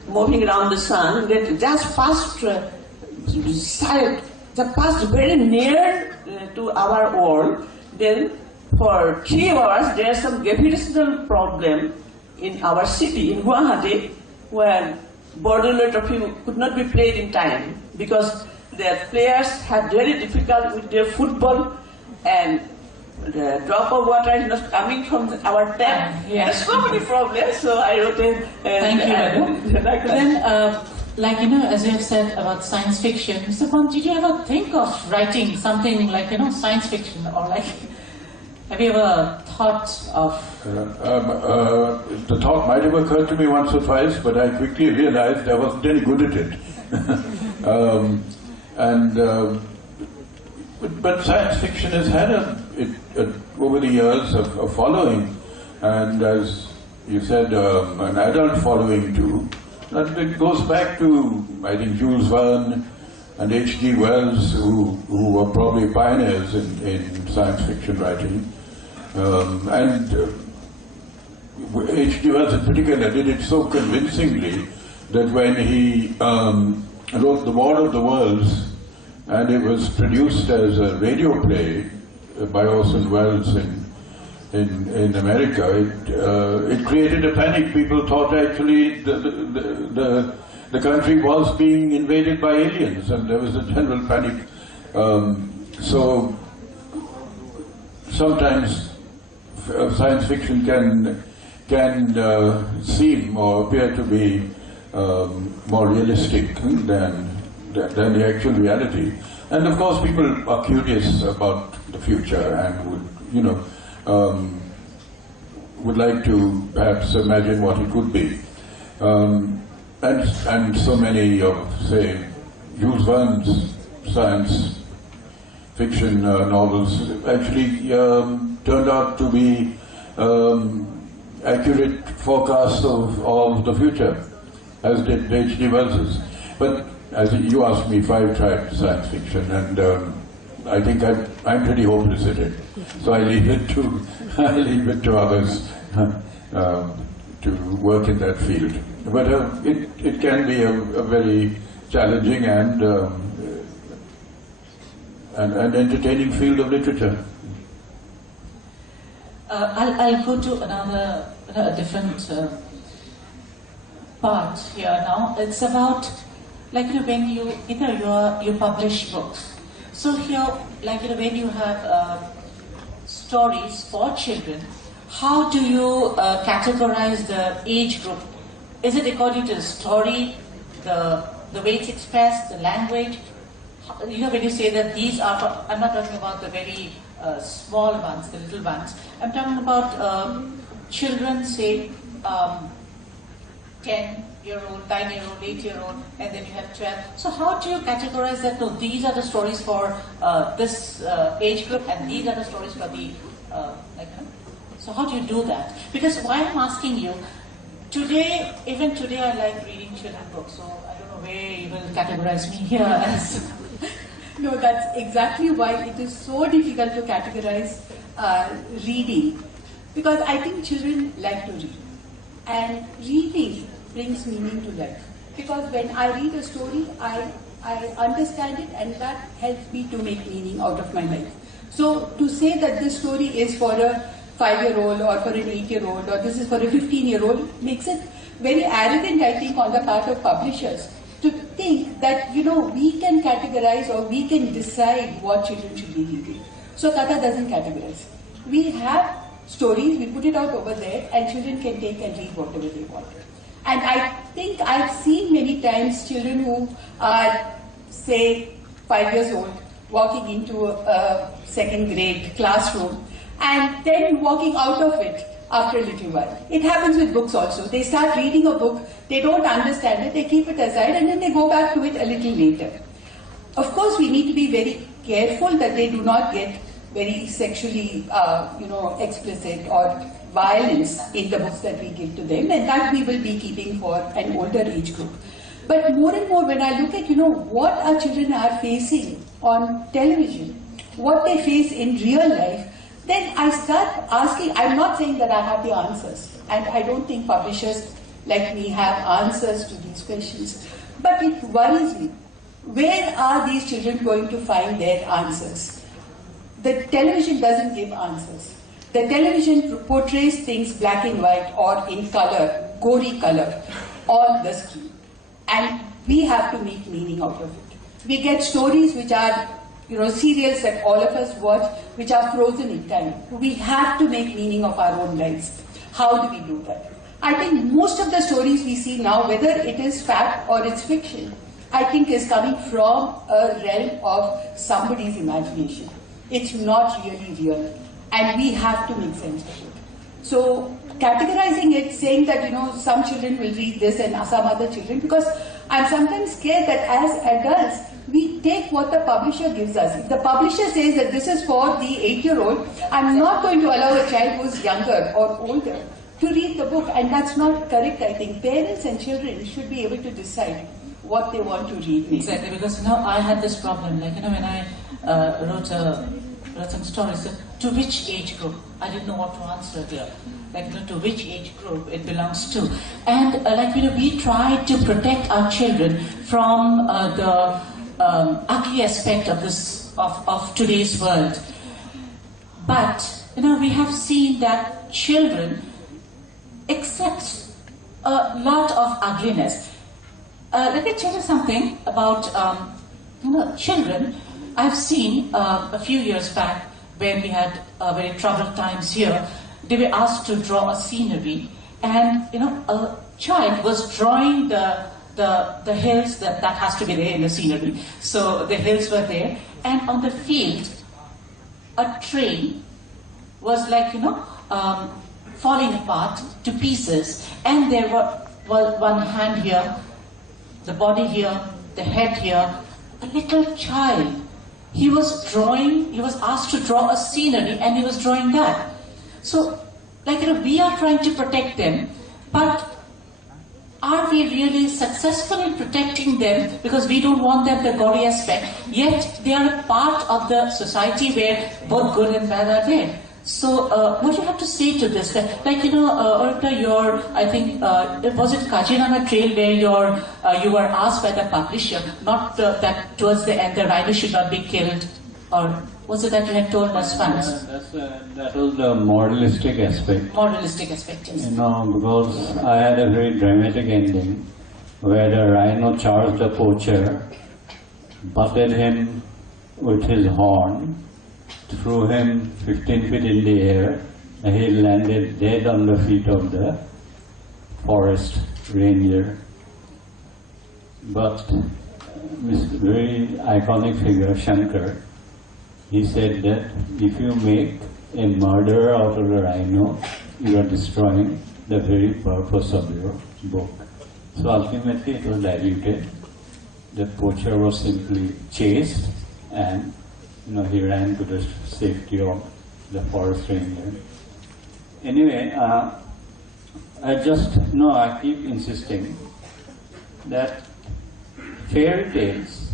moving around the sun that just passed very near to our world. Then for 3 hours there is some gravitational problem in our city, in Guwahati, where Borderland Trophy could not be played in time because their players had very difficult with their football, and the drop of water is not coming from our tap. Yes. There's so many problems, so I wrote a... Thank you, madam. Then, like, as you have said about science fiction, Mr. Pant, did you ever think of writing something like, science fiction, or like... Have you ever thought of... the thought might have occurred to me once or twice, but I quickly realized I wasn't any good at it. But science fiction has had over the years a following, and as you said, an adult following too. And it goes back to, I think, Jules Verne and H.G. Wells, who were probably pioneers in science fiction writing. And H.G. Wells in particular did it so convincingly that when he wrote The War of the Worlds, and it was produced as a radio play by Orson Welles in America, it created a panic. People thought actually the country was being invaded by aliens, and there was a general panic. So sometimes science fiction can seem or appear to be more realistic than the actual reality. And of course, people are curious about the future and would like to perhaps imagine what it could be. And so many of, say, Jules Verne's science fiction novels actually turned out to be accurate forecasts of the future, as did H.G. Wells's. But as you asked me if I've tried science fiction, and I think I'm pretty hopeless at it. So I leave it to others to work in that field. But it can be a very challenging and entertaining field of literature. I'll go to another different part here now. It's about when you publish books. So here, when you have stories for children, how do you categorize the age group? Is it according to the story, the way it's expressed, the language? When you say that these are for, I'm not talking about the very small ones, the little ones. I'm talking about children, say 10-year-old, 9-year-old, 8-year-old, and then you have 12. So how do you categorize that? No, these are the stories for this age group, and these are the stories for the So how do you do that? Because why I'm asking you, even today I like reading children's books, so I don't know where you will categorize me here as. No, that's exactly why it is so difficult to categorize reading. Because I think children like to read. And reading brings meaning to life. Because when I read a story, I understand it, and that helps me to make meaning out of my life. So to say that this story is for a 5-year-old or for an 8-year-old or this is for a 15-year-old makes it very arrogant, I think, on the part of publishers to think that, we can categorize or we can decide what children should be reading. So Katha doesn't categorize. We have stories, we put it out over there, and children can take and read whatever they want. And I think I've seen many times children who are, say, 5 years old, walking into a second grade classroom, and then walking out of it after a little while. It happens with books also. They start reading a book, they don't understand it, they keep it aside, and then they go back to it a little later. Of course, we need to be very careful that they do not get very sexually, explicit or violence in the books that we give to them, and that we will be keeping for an older age group. But more and more, when I look at, what our children are facing on television, what they face in real life, then I start asking, I'm not saying that I have the answers, and I don't think publishers like me have answers to these questions, but it worries me. Where are these children going to find their answers? The television doesn't give answers. The television portrays things black and white or in color, gory color, on the screen. And we have to make meaning out of it. We get stories which are, serials that all of us watch, which are frozen in time. We have to make meaning of our own lives. How do we do that? I think most of the stories we see now, whether it is fact or it's fiction, I think is coming from a realm of somebody's imagination. It's not really real. And we have to make sense of it. So categorizing it, saying that, some children will read this and some other children, because I'm sometimes scared that as adults, we take what the publisher gives us. If the publisher says that this is for the 8-year-old, I'm not going to allow a child who's younger or older to read the book, and that's not correct, I think. Parents and children should be able to decide what they want to read. Maybe. Exactly, because I had this problem, when I wrote some stories, to which age group? I didn't know what to answer here. To which age group it belongs to. And we try to protect our children from the ugly aspect of today's world. But, we have seen that children accept a lot of ugliness. Let me tell you something about, children. I've seen a few years back when we had very troubled times here, they were asked to draw a scenery, and a child was drawing the hills that has to be there in the scenery. So the hills were there, and on the field, a train was like falling apart to pieces, and there was one hand here, the body here, the head here, a little child. He was asked to draw a scenery, and he was drawing that. So, we are trying to protect them, but are we really successful in protecting them? Because we don't want them the gory aspect, yet they are a part of the society where both good and bad are there. So, what do you have to say to this? Orita, I think, was it Kaziranga Trail where you were asked by the publisher not that towards the end the rhino should not be killed, or was it that you had told us fans? That was the moralistic aspect. Moralistic aspect, yes. Because I had a very dramatic ending where the rhino charged the poacher, butted him with his horn, threw him 15 feet in the air, and he landed dead on the feet of the forest ranger. But this very iconic figure, Shankar, he said that if you make a murderer out of the rhino, you are destroying the very purpose of your book. So ultimately it was diluted. The poacher was simply chased, and he ran to the safety of the forest ranger. Anyway, I keep insisting that fairy tales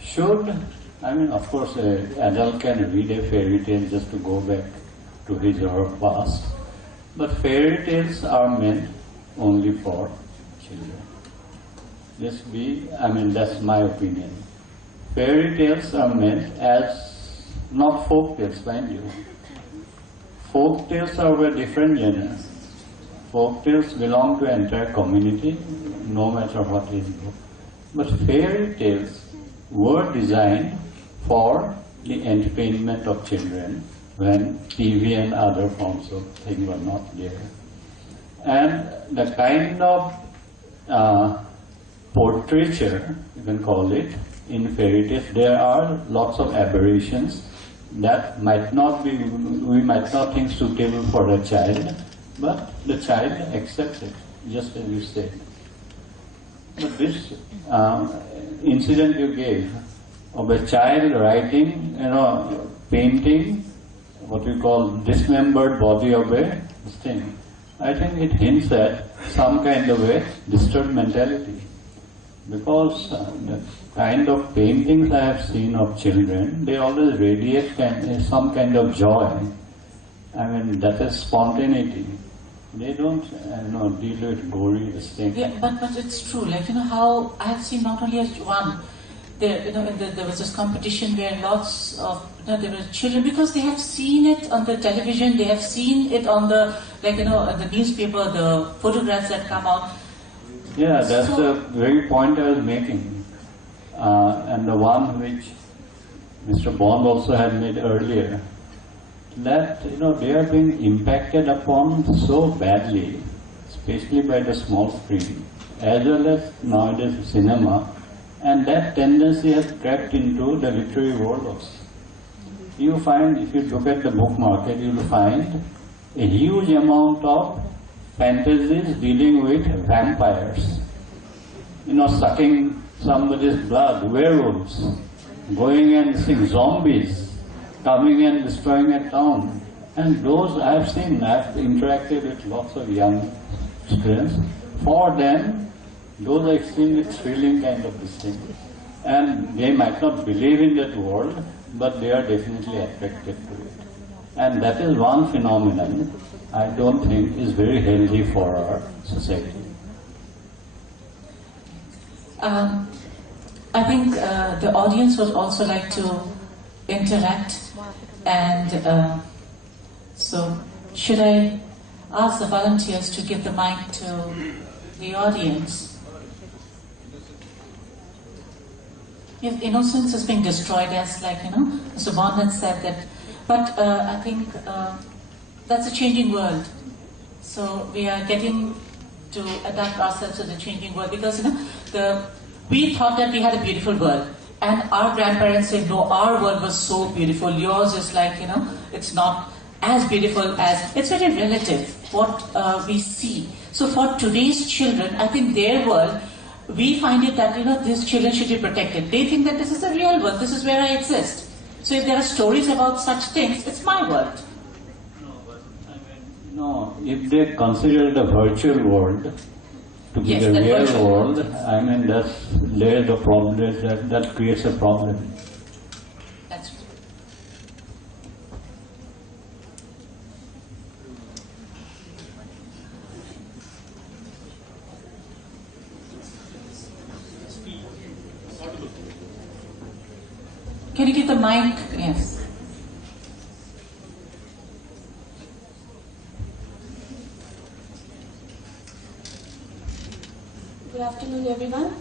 should, of course, an adult can read a fairy tale just to go back to his or her past, but fairy tales are meant only for children. That's my opinion. Fairy tales are meant as, not folk tales, mind you. Folk tales are of a different genre. Folk tales belong to an entire community, no matter what is book. But fairy tales were designed for the entertainment of children when TV and other forms of things were not there. And the kind of portraiture, you can call it, in fairy tales, there are lots of aberrations that we might not think suitable for a child, but the child accepts it, just as you said. But this incident you gave of a child writing, painting, what we call dismembered body of a thing, I think it hints at some kind of a disturbed mentality. Because the kind of paintings I have seen of children, they always radiate some kind of joy. That is spontaneity. They don't deal with gory things. Yeah, but it's true. How I have seen not only as one. There was this competition where lots of there were children, because they have seen it on the television, they have seen it on the the newspaper, the photographs that come out. Yeah, that's the very point I was making, and the one which Mr. Bond also had made earlier, that they are being impacted upon so badly, especially by the small screen, as well as nowadays cinema, and that tendency has crept into the literary world also. You find, if you look at the book market, you will find a huge amount of fantasies dealing with vampires, sucking somebody's blood, werewolves, going and seeing zombies, coming and destroying a town. And those I've seen, I've interacted with lots of young students. For them, those are extremely thrilling kind of things. And they might not believe in that world, but they are definitely attracted to it. And that is one phenomenon I don't think is very healthy for our society. I think the audience would also like to interact, and so should I ask the volunteers to give the mic to the audience? If innocence is being destroyed, as Mr. Bond had said that, but I think that's a changing world. So we are getting to adapt ourselves to the changing world, because we thought that we had a beautiful world, and our grandparents said, no, our world was so beautiful. Yours is like, it's not as beautiful as, it's very relative what we see. So for today's children, I think their world, we find it that these children should be protected. They think that this is the real world, this is where I exist. So if there are stories about such things, it's my world. No, if they consider the virtual world to be the real world, there's the problem, that creates a problem. That's true. Can you give the mic? Yes. Good afternoon, everyone.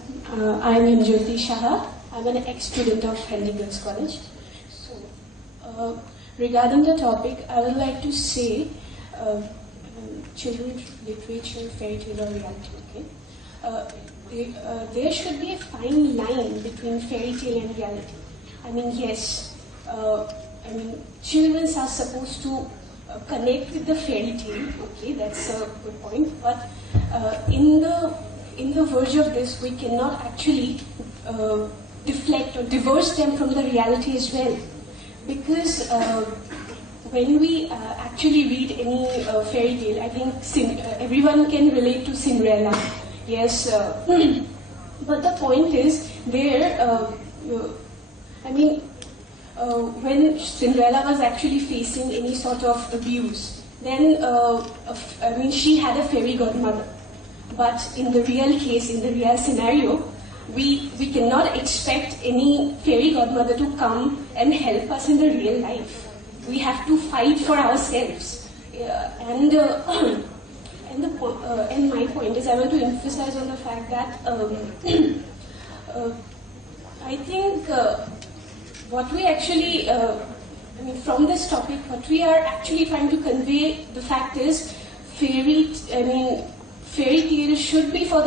I am Jyoti Shah. I am an ex-student of Henry Girls College. So, regarding the topic, I would like to say children's literature, fairy tale, or reality. Okay, there should be a fine line between fairy tale and reality. Yes. Children are supposed to connect with the fairy tale. Okay, that's a good point. But in the verge of this, we cannot actually deflect or diverse them from the reality as well. Because when we actually read any fairy tale, I think everyone can relate to Cinderella. Yes, but the point is there, when Cinderella was actually facing any sort of abuse, then she had a fairy godmother. But in the real case, in the real scenario, we cannot expect any fairy godmother to come and help us in the real life. We have to fight for ourselves. And my point is, I want to emphasize on the fact that I think what we actually, from this topic, what we are actually trying to convey, the fact is, fairy tale should be for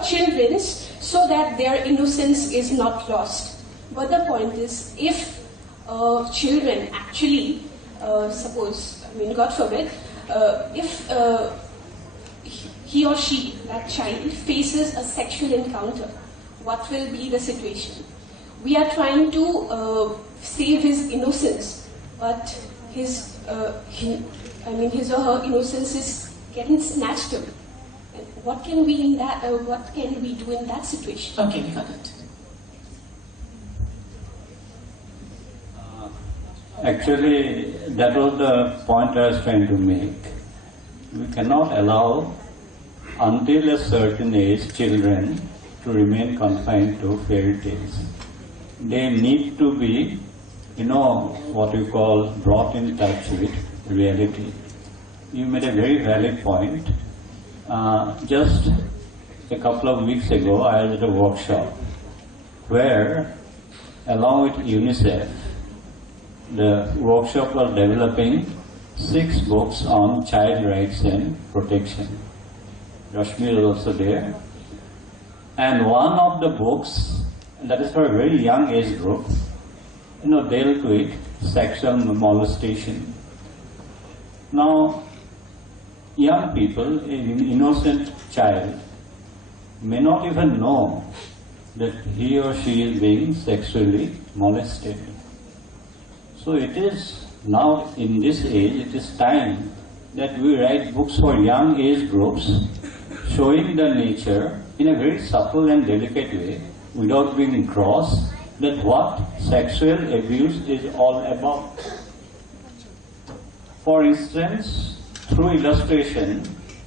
children, so that their innocence is not lost. But the point is, if children actually, suppose, God forbid, if he or she, that child, faces a sexual encounter, what will be the situation? We are trying to save his innocence, but his or her innocence is getting snatched away. What can we do in that situation? Okay, we got it. Actually, that was the point I was trying to make. We cannot allow, until a certain age, children to remain confined to fairy tales. They need to be, what you call, brought in touch with reality. You made a very valid point. Just a couple of weeks ago, I was at a workshop where, along with UNICEF, the workshop was developing 6 books on child rights and protection. Rashmi was also there. And one of the books, that is for a very young age group, dealt with sexual molestation. Now, young people, an innocent child, may not even know that he or she is being sexually molested. So it is now, in this age, it is time that we write books for young age groups, showing the nature in a very subtle and delicate way, without being gross, that what sexual abuse is all about. For instance, through illustration,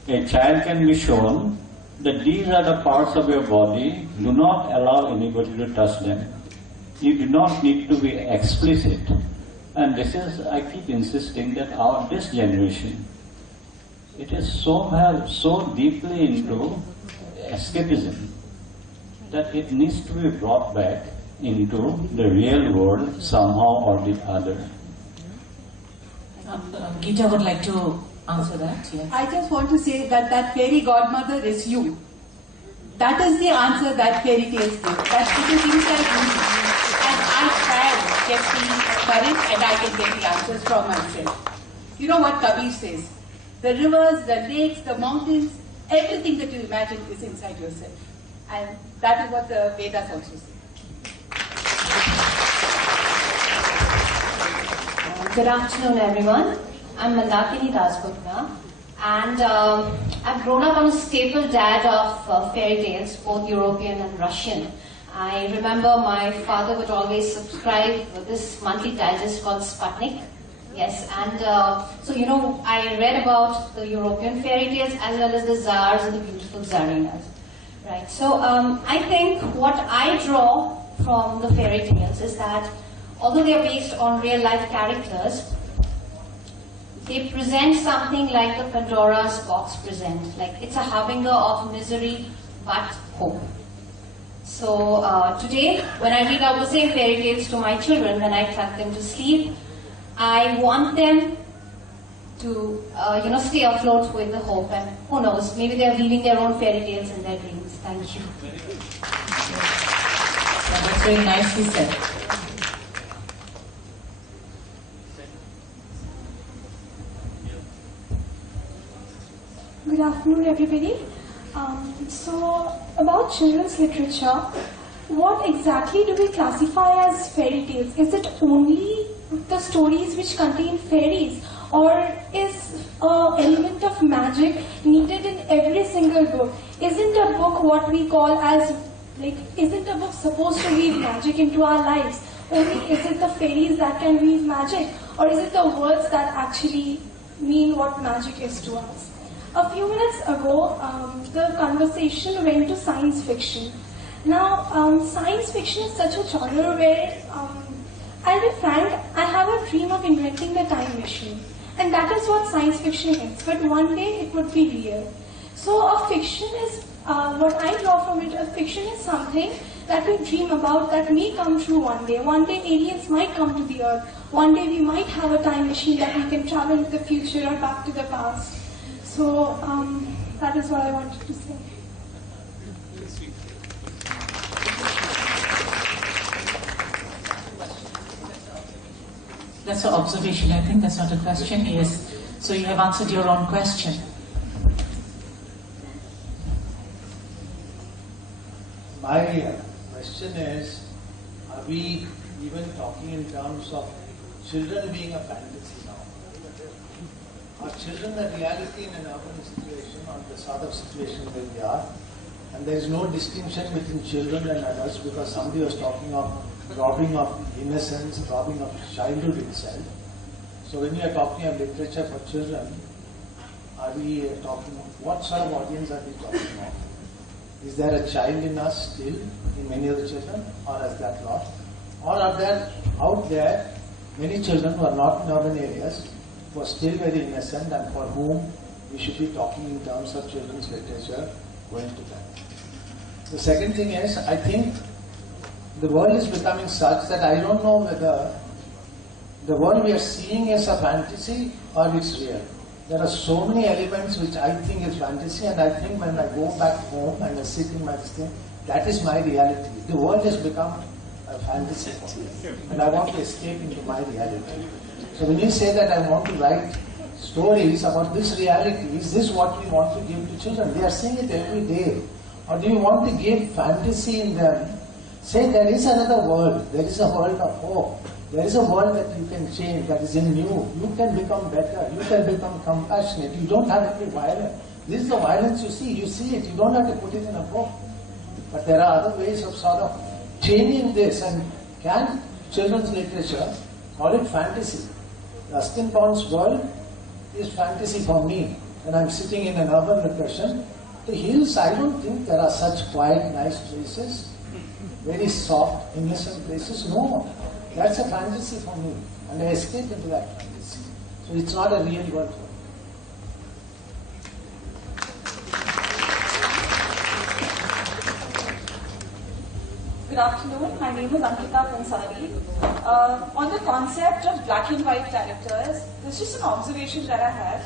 a child can be shown that these are the parts of your body, do not allow anybody to touch them. You do not need to be explicit. And this is, I keep insisting that this generation, it is so deeply into escapism that it needs to be brought back into the real world somehow or the other. Geeta would like to answer that. Yes. I just want to say that that fairy godmother is you. That is the answer that fairy tales give. That it is inside you. And I can get the courage and I can get the answers from myself. You know what Kabir says? The rivers, the lakes, the mountains, everything that you imagine is inside yourself. And that is what the Vedas also say. Good afternoon, everyone. I'm Mandakini Dasgupta, and I've grown up on a staple diet of fairy tales, both European and Russian. I remember my father would always subscribe with this monthly digest called Sputnik. Yes, and so I read about the European fairy tales as well as the Tsars and the beautiful Tsarinas. Right. So I think what I draw from the fairy tales is that although they are based on real life characters, they present something like the Pandora's box present. Like it's a harbinger of misery but hope. So today, when I read out the same fairy tales to my children, when I tuck them to sleep, I want them to stay afloat with the hope, and who knows, maybe they are weaving their own fairy tales in their dreams. Thank you. That's very nicely said. Good afternoon, everybody. So, about children's literature, what exactly do we classify as fairy tales? Is it only the stories which contain fairies, or is an element of magic needed in every single book? Isn't a book what we call as, isn't a book supposed to weave magic into our lives? Only is it the fairies that can weave magic, or is it the words that actually mean what magic is to us? A few minutes ago, the conversation went to science fiction. Now, science fiction is such a genre where, I'll be frank, I have a dream of inventing the time machine. And that is what science fiction is. But one day it would be real. So a fiction is, what I draw from it, a fiction is something that we dream about that may come true one day. One day aliens might come to the earth. One day we might have a time machine that we can travel to the future or back to the past. So that is what I wanted to say. That's an observation. I think that's not a question. Yes. So you have answered your own question. My question is, are we even talking in terms of children being a fantasy now? Are children a reality in an urban situation or the sort of situation where we are? And there is no distinction between children and adults, because somebody was talking of robbing of innocence, robbing of childhood itself. So when you are talking of literature for children, are we talking, what sort of audience are we talking of? Is there a child in us still, in many of the children, or has that lost? Or are there out there many children who are not in urban areas, who are still very innocent and for whom we should be talking in terms of children's literature going to them? The second thing is, I think the world is becoming such that I don't know whether the world we are seeing is a fantasy or it's real. There are so many elements which I think is fantasy, and I think when I go back home and I sit in my thing, that is my reality. The world has become a fantasy for me, and I want to escape into my reality. So when you say that I want to write stories about this reality, is this what we want to give to children? They are seeing it every day. Or do you want to give fantasy in them? Say there is another world, there is a world of hope. There is a world that you can change, that is in you. You can become better, you can become compassionate. You don't have to be violent. This is the violence you see it, you don't have to put it in a book. But there are other ways of sort of changing this, and can children's literature call it fantasy? Ruskin Bond's world is fantasy for me. When I'm sitting in an urban location, the hills, I don't think there are such quiet, nice places, very soft, innocent places. No, that's a fantasy for me, and I escape into that fantasy. So it's not a real world for me. Good afternoon. My name is Ankita Pansari. On the concept of black and white characters, there's just an observation that I have.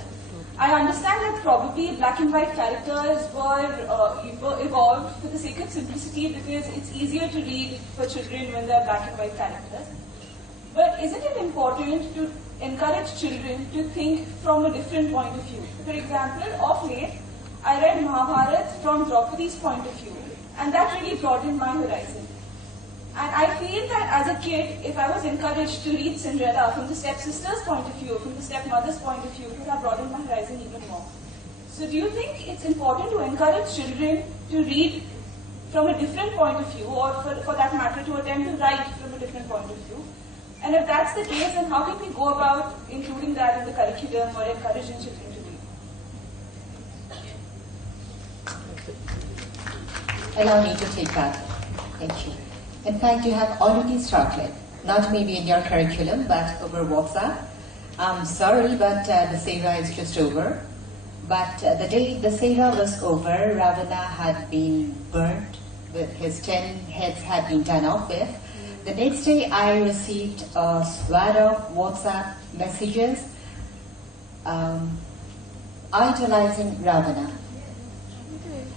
I understand that probably black and white characters were evolved for the sake of simplicity because it's easier to read for children when they're black and white characters. But isn't it important to encourage children to think from a different point of view? For example, of late, I read Mahabharata from Draupadi's point of view, and that really broadened my horizon. And I feel that as a kid, if I was encouraged to read Cinderella from the stepsister's point of view, from the stepmother's point of view, it would have broadened my horizon even more. So do you think it's important to encourage children to read from a different point of view, or for that matter, to attempt to write from a different point of view? And if that's the case, then how can we go about including that in the curriculum or encouraging children to read? Allow me to take that. Thank you. In fact, you have already started, not maybe in your curriculum, but over WhatsApp. I'm sorry, but the Seva is just over. But the day the Seva was over, Ravana had been burnt, with his 10 heads had been done off with. The next day, I received a swathe of WhatsApp messages idolizing Ravana.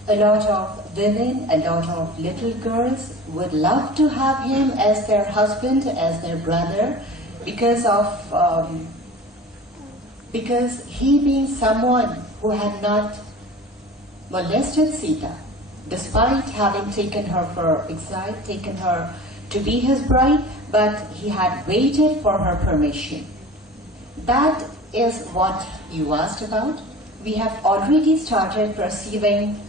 A lot of women, a lot of little girls would love to have him as their husband, as their brother, because he being someone who had not molested Sita, despite having taken her for exile, taken her to be his bride, but he had waited for her permission. That is what you asked about. We have already started perceiving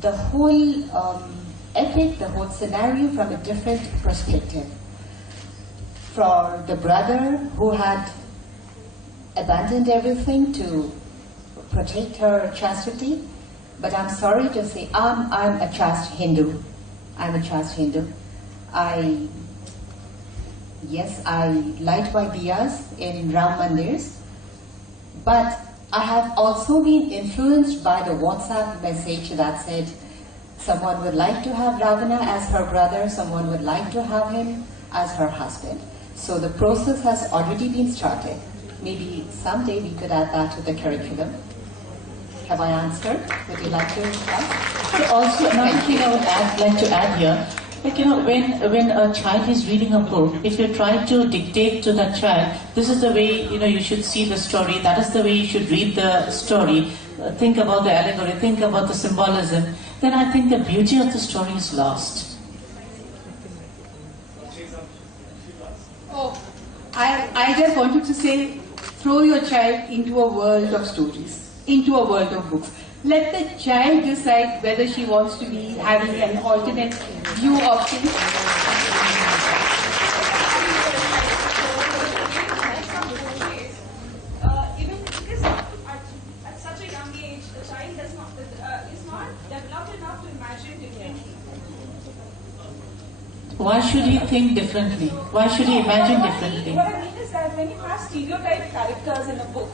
the whole epic, the whole scenario from a different perspective. For the brother who had abandoned everything to protect her chastity, but I'm sorry to say, I'm a chaste Hindu. I'm a chaste Hindu. I light my diyas in Ram Mandirs, but I have also been influenced by the WhatsApp message that said someone would like to have Ravana as her brother, someone would like to have him as her husband. So the process has already been started. Maybe someday we could add that to the curriculum. Have I answered? Would you like to ask? But also another thing I would like to add here, like, when a child is reading a book, if you try to dictate to that child, this is the way, you should see the story, that is the way you should read the story, think about the allegory, think about the symbolism, then I think the beauty of the story is lost. Oh, I just wanted to say, throw your child into a world of stories, into a world of books. Let the child decide whether she wants to be having an alternate view of things. Even because at such a young age, the child is not developed enough to imagine differently. Why should he think differently? Why should he imagine differently? What I mean is that when you have stereotyped characters in a book,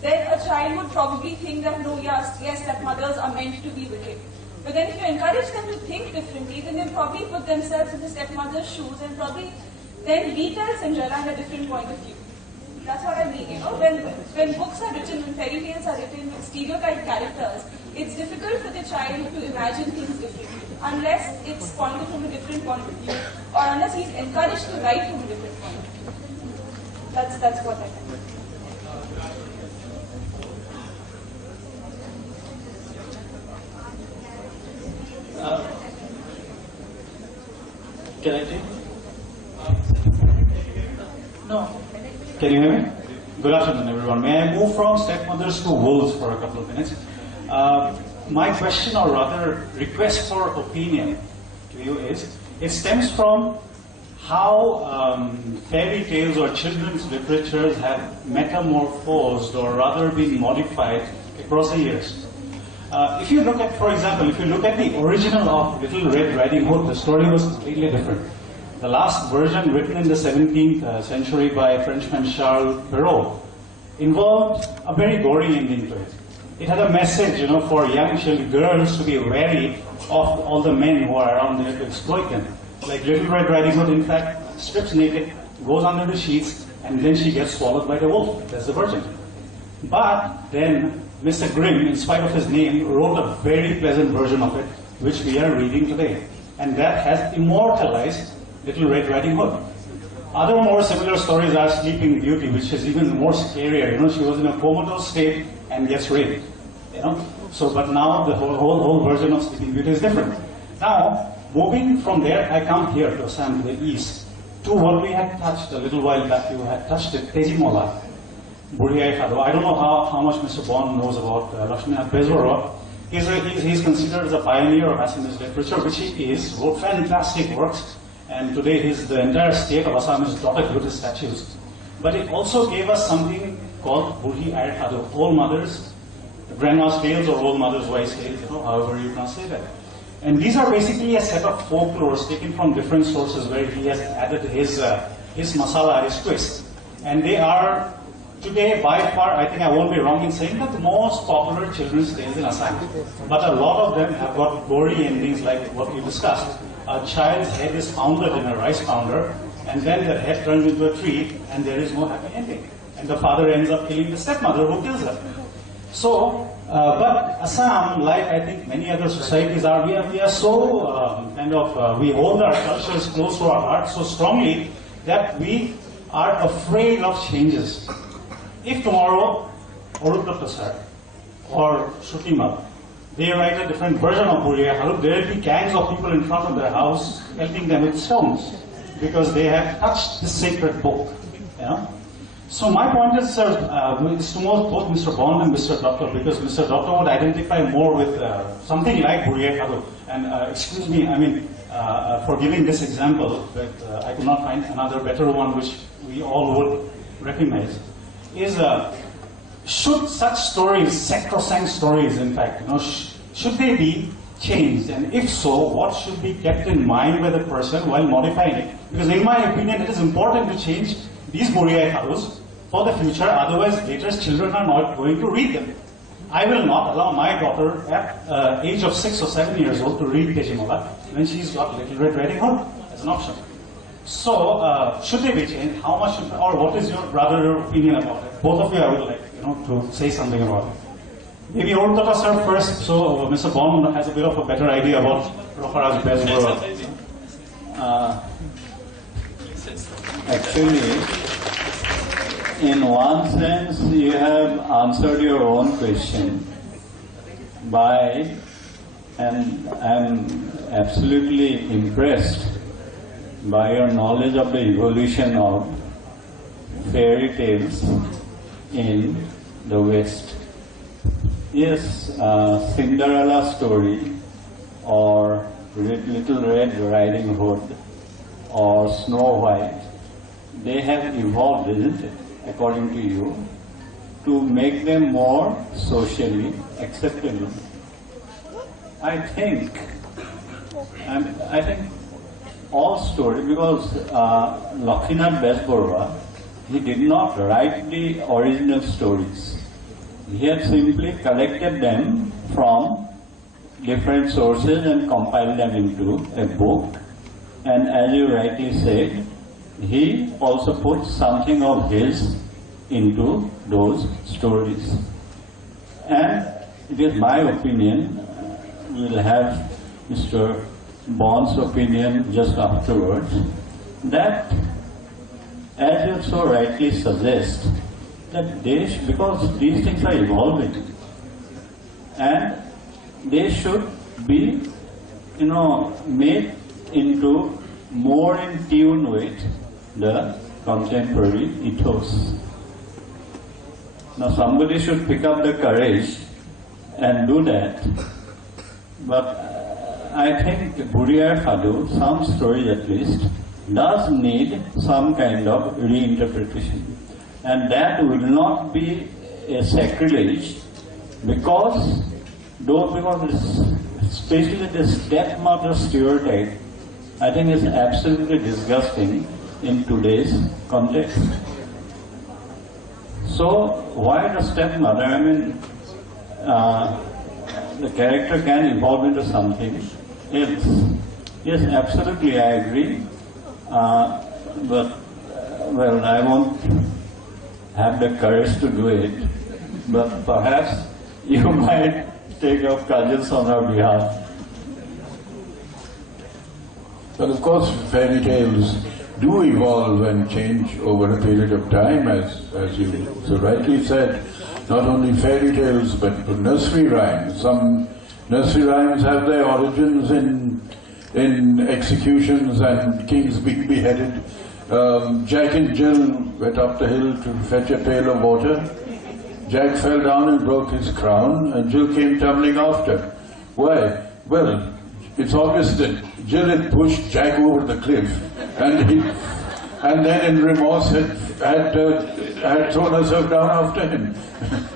then a child would probably think that, no, yes, that mothers are meant to be wicked. But then if you encourage them to think differently, then they'll probably put themselves in the stepmother's shoes and probably then retell Cinderella in a different point of view. That's what I mean, When books are written, when fairy tales are written with stereotyped characters, it's difficult for the child to imagine things differently, unless it's pointed from a different point of view, or unless he's encouraged to write from a different point of view. That's what I think. Can I take? No. Can you hear me? Good afternoon, everyone. May I move from stepmothers to wolves for a couple of minutes? My question, or rather request for opinion to you is, it stems from how fairy tales or children's literatures have metamorphosed, or rather been modified across the years. If you look at, for example, if you look at the original of Little Red Riding Hood, the story was completely different. The last version, written in the 17th century by Frenchman Charles Perrault, involved a very gory ending to it. It had a message, for young girls to be wary of all the men who are around there to exploit them. Like Little Red Riding Hood, in fact, strips naked, goes under the sheets, and then she gets swallowed by the wolf. That's the version. But then Mr. Grimm, in spite of his name, wrote a very pleasant version of it, which we are reading today. And that has immortalized Little Red Riding Hood. Other more similar stories are Sleeping Beauty, which is even more scarier. You know, she was in a comatose state and gets raped. You know, so but now the whole version of Sleeping Beauty is different. Now, moving from there, I come here to Assam, to the east, to what we had touched a little while back. You had touched it, Tejimola, Burhiai Khado. I don't know how much Mr. Bond knows about Lakshmanath Bezbara. He's considered as a pioneer of Assamese literature, which he is. Wrote fantastic works. And today the entire state of Assam is dotted with his statues. But it also gave us something called Burhi Air Khado, Old Mothers, Grandma's Tales or Old Mother's Wise Tales, you know, however you translate it. And these are basically a set of folklores taken from different sources where he has added his masala, his twist. And they are today, by far, I think I won't be wrong in saying that the most popular children's tales in Assam. But a lot of them have got gory endings like what we discussed. A child's head is pounded in a rice pounder, and then the head turns into a tree, and there is no happy ending. And the father ends up killing the stepmother who kills her. So, but Assam, like I think many other societies are, we are so we hold our cultures close to our hearts so strongly that we are afraid of changes. If tomorrow, Orupta sir or Shrutima, they write a different version of Burhiai Khado, there will be gangs of people in front of their house pelting them with stones because they have touched the sacred book. You know? So my point is, sir, is to both Mr. Bond and Mr. Doctor, because Mr. Doctor would identify more with something like Burhiai Khado. And excuse me, I mean, for giving this example, but I could not find another better one which we all would recognize, is should such stories, sacrosanct stories in fact, you know, should they be changed? And if so, what should be kept in mind by the person while modifying it? Because in my opinion, it is important to change these Burhiai Khados for the future, otherwise later children are not going to read them. I will not allow my daughter at age of 6 or 7 years old to read Tejimola when she's got Little Red Riding Hood as an option. So, should they be changed? How much should, or what is your opinion about it? Both of you, I would like, you know, to say something about it. Maybe Ortata sir first, so Mr. Bond has a bit of a better idea about Rokaraj Bezbara. Actually, in one sense, you have answered your own question by, and I'm absolutely impressed by your knowledge of the evolution of fairy tales in the West. Yes, Cinderella story or Little Red Riding Hood or Snow White, they have evolved, isn't it, according to you, to make them more socially acceptable. I think all stories, because Lakshmanath Bezbara, he did not write the original stories. He had simply collected them from different sources and compiled them into a book. And as you rightly said, he also put something of his into those stories. And it is my opinion, we'll have Mr. Bond's opinion just afterwards, that as you so rightly suggest, that because these things are evolving, and they should be, you know, made into more in tune with the contemporary ethos. Now somebody should pick up the courage and do that. But I think Burhiai Khado, some stories at least, does need some kind of reinterpretation. And that will not be a sacrilege because especially the stepmother stereotype, I think is absolutely disgusting in today's context. So why the stepmother? I mean, the character can evolve into something else. Yes, absolutely, I agree. Well, I won't have the courage to do it, but perhaps you might take up Kajal's on our behalf. Well, of course, fairy tales do evolve and change over a period of time, as you so rightly said. Not only fairy tales, but nursery rhymes. Some nursery rhymes have their origins in executions and kings being beheaded. Jack and Jill went up the hill to fetch a pail of water. Jack fell down and broke his crown, and Jill came tumbling after. Why? Well, it's obvious that Jill had pushed Jack over the cliff, and then in remorse had thrown herself down after him.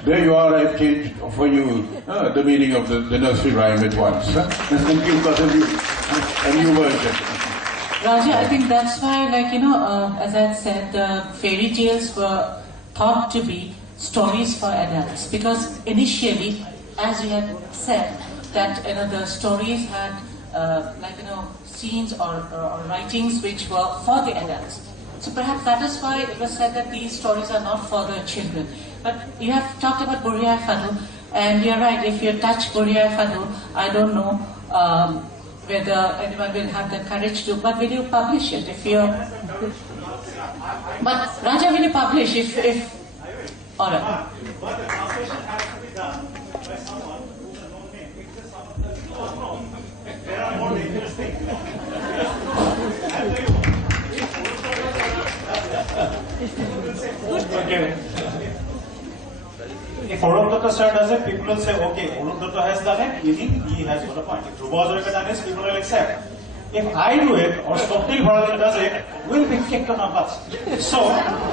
There you are, I've changed for you the meaning of the nursery rhyme at once. You've got a new version. Raja, I think that's why, as I said, the fairy tales were thought to be stories for adults, because initially, as you had said, that the stories had scenes or writings which were for the adults. So perhaps that is why it was said that these stories are not for the children. But you have talked about Buriya Fadu, and you're right, if you touch Buriya Fadu, I don't know whether anyone will have the courage to, but will you publish it if you're... But Raja, will you publish if... Alright. But the translation has to be done by someone who is a known name. If it is someone that you don't know, there are more dangerous things. Okay. If Arup sir does it, people will say, okay, Arup has done it, meaning he has got a point. If Dhruva has done it, people will accept. If I do it, or Swapnil Bharadwaj does it, we'll be kicked on our butts. So,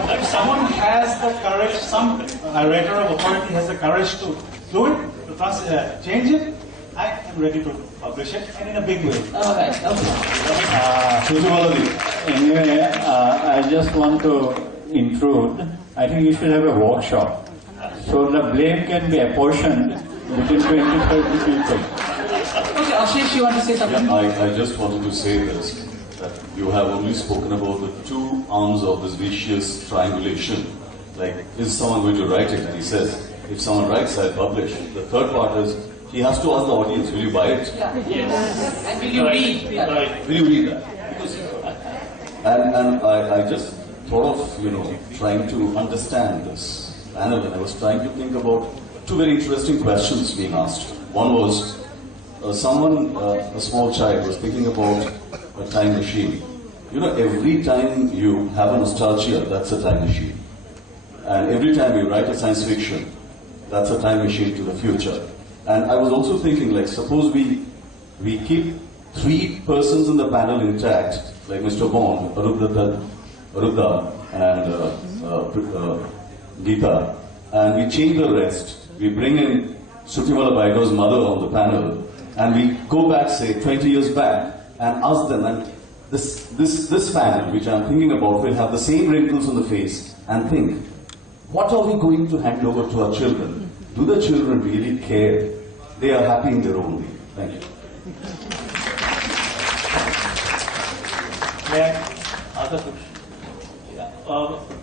if someone has the courage, some writer of authority has the courage to do it, to change it, I am ready to publish it, and in a big way. Alright, okay. Anyway, I just want to intrude. I think you should have a workshop. So the blame can be apportioned between 20-30 people. Okay, Ashish, you want to say something? Yeah, I just wanted to say this, that you have only spoken about the two arms of this vicious triangulation. Like, is someone going to write it? And he says, if someone writes, I publish. The third part is, he has to ask the audience, will you buy it? Yeah. Yes. And will you read that? Will you read that? Because, and I just thought of, trying to understand this panel, and I was trying to think about two very interesting questions being asked. One was, someone, a small child, was thinking about a time machine. Every time you have a nostalgia, that's a time machine. And every time you write a science fiction, that's a time machine to the future. And I was also thinking, suppose we keep three persons in the panel intact, like Mr. Bond, Arupda, and Geeta, and we change the rest. We bring in Sutiwala Baido's mother on the panel, and we go back, say, 20 years back, and ask them, and this panel, which I'm thinking about, will have the same wrinkles on the face, and think, what are we going to hand over to our children? Do the children really care? They are happy in their own way. Thank you. Other question. Yeah.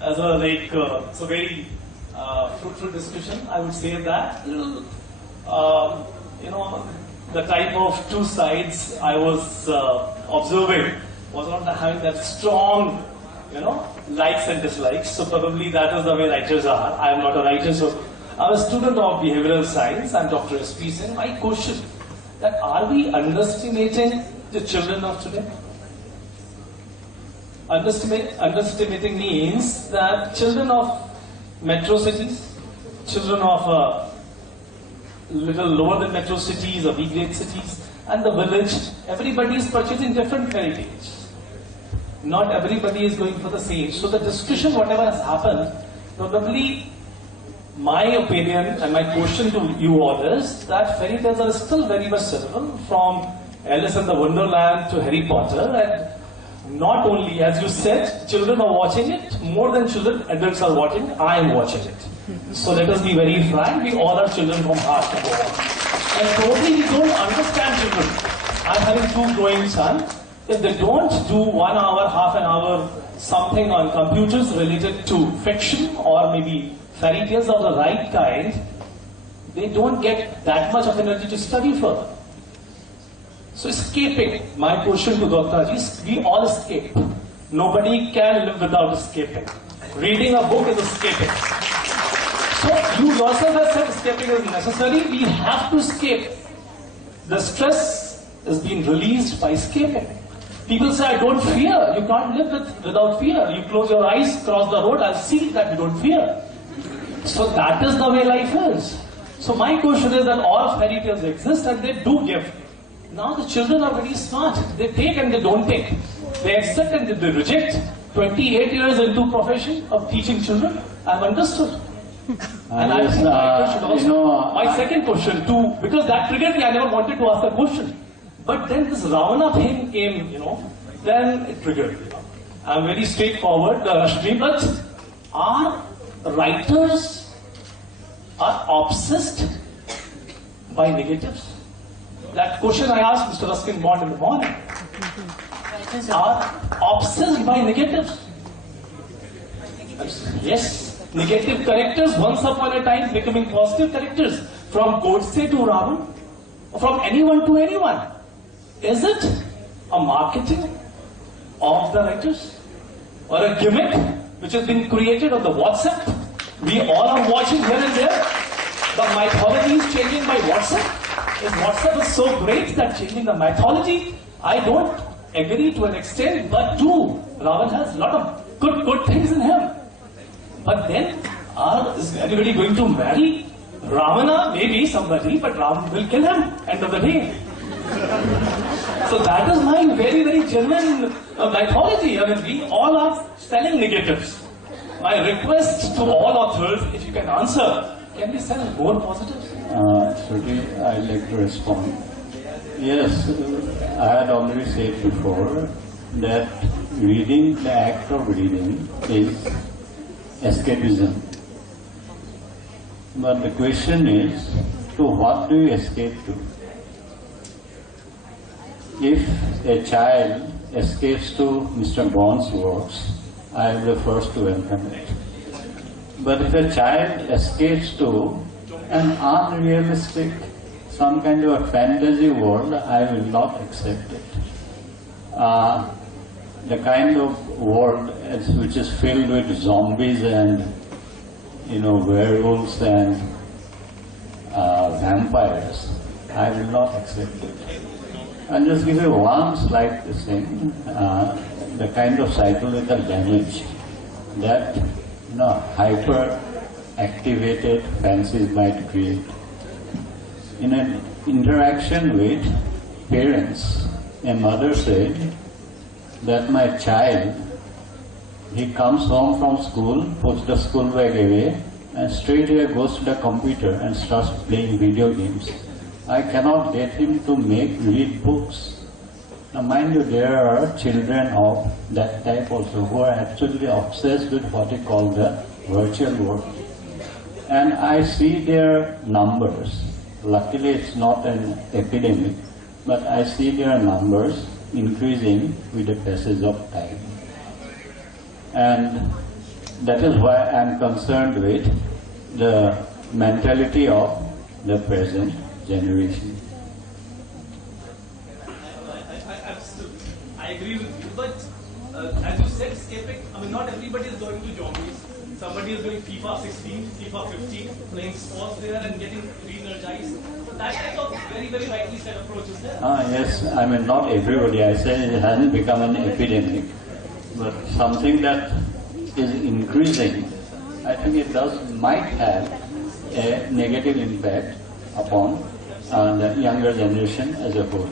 As a very fruitful discussion, I would say that the type of two sides I was observing was not having that strong, likes and dislikes. So probably that is the way writers are. I am not a writer, so I'm a student of behavioral science. I'm Dr. S.P. Singh. My question that are we underestimating the children of today? Underestimating means that children of metro cities, children of little lower than metro cities or B-grade cities, and the village, everybody is purchasing different fairy tales. Not everybody is going for the same. So the discussion, whatever has happened, probably my opinion and my question to you all is that fairy tales are still very much relevant, from Alice in the Wonderland to Harry Potter, and not only, as you said, children are watching it, more than children, adults are watching, I am watching it. So let us be very frank, we all are children from heart to go on. And probably we don't understand children. I'm having two growing sons, if they don't do 1 hour, half an hour, something on computers related to fiction or maybe fairy tales of the right kind, they don't get that much of energy to study further. So escaping, my question to Dr. is, we all escape. Nobody can live without escaping. Reading a book is escaping. So you yourself have said escaping is necessary. We have to escape. The stress is being released by escaping. People say, I don't fear. You can't live without fear. You close your eyes, cross the road, I'll see that you don't fear. So that is the way life is. So my question is that all fairy tales exist and they do give. Now the children are very smart. They take and they don't take. They accept and they reject. 28 years into profession of teaching children, I've understood. And I think my question also, my second question too, because that triggered me, I never wanted to ask a question. But then this Ravana thing came, then it triggered. I'm very straightforward, Ruskin, but our writers are obsessed by negatives. That question I asked Mr. Ruskin Bond in the morning. Are obsessed by negatives. Yes, negative characters once upon a time becoming positive characters. From Godse to Ravan, from anyone to anyone. Is it a marketing of the writers? Or a gimmick which has been created on the WhatsApp? We all are watching here and there. The mythology is changing by WhatsApp. If WhatsApp is so great that changing the mythology, I don't agree to an extent, but too, Ravan has a lot of good things in him. But then, is anybody going to marry Ravana? Maybe somebody, but Ravan will kill him, end of the day. So that is my very, very genuine mythology. I mean, we all are selling negatives. My request to all authors, if you can answer, can we sell more positives? Shruti, I'd like to respond. Yes, I had already said before that reading, the act of reading is escapism. But the question is, to what do you escape to? If a child escapes to Mr. Bond's works, I am the first to welcome it. But if a child escapes to an unrealistic, some kind of a fantasy world, I will not accept it. The kind of world which is filled with zombies and werewolves and vampires, I will not accept it. I'll just give you one slight thing, the kind of psychological damage that hyper-activated fancies might create. In an interaction with parents, a mother said that my child, he comes home from school, puts the school bag away, and straight away goes to the computer and starts playing video games. I cannot get him to read books. Now mind you, there are children of that type also who are absolutely obsessed with what we call the virtual world. And I see their numbers. Luckily it's not an epidemic, but I see their numbers increasing with the passage of time. And that is why I am concerned with the mentality of the present generation. I agree with you, but as you said, escaping, not everybody is going to zombies. Somebody is doing FIFA 16, FIFA 15, playing sports there and getting re-energized. So that type of very, very rightly said approach is there. Yes, not everybody. I say it hasn't become an epidemic, but something that is increasing. I think it might have a negative impact upon the younger generation as a whole.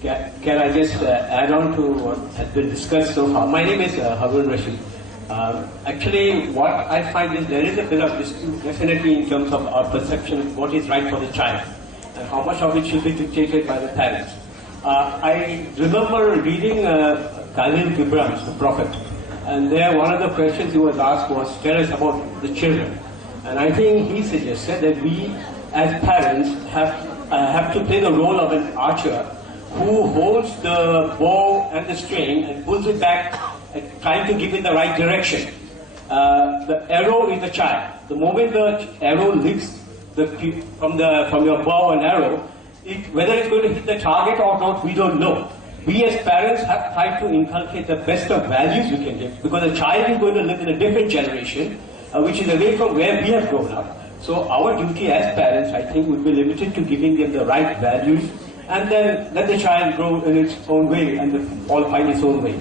Can I just add on to what has been discussed so far? My name is Harun Rashid. Actually, what I find is there is a bit of dispute, definitely in terms of our perception of what is right for the child and how much of it should be dictated by the parents. I remember reading Khalil Gibran's The Prophet, and there one of the questions he was asked was, tell us about the children. And I think he suggested that we as parents have to play the role of an archer who holds the bow and the string and pulls it back, trying to give it the right direction. The arrow is the child. The moment the arrow leaves from your bow and arrow, whether it's going to hit the target or not, we don't know. We as parents have tried to inculcate the best of values we can give, because a child is going to live in a different generation, which is away from where we have grown up. So our duty as parents, I think, would be limited to giving them the right values, and then let the child grow in its own way and all find its own way.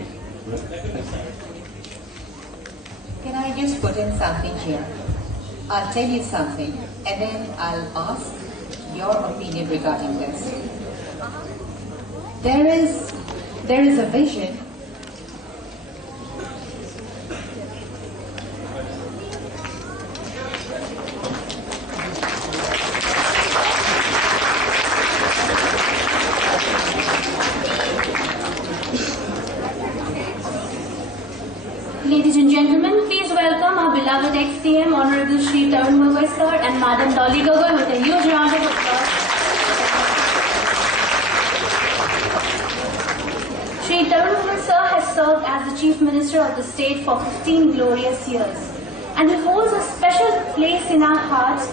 Can I just put in something here? I'll tell you something, and then I'll ask your opinion regarding this. There is a vision . Ladies and gentlemen, please welcome our beloved ex-CM, Honorable Shri Tarun Gogoi sir and Madam Dolly Gogoi with a huge round of applause. Shri Tarun Gogoi sir has served as the Chief Minister of the state for 15 glorious years, and he holds a special place in our hearts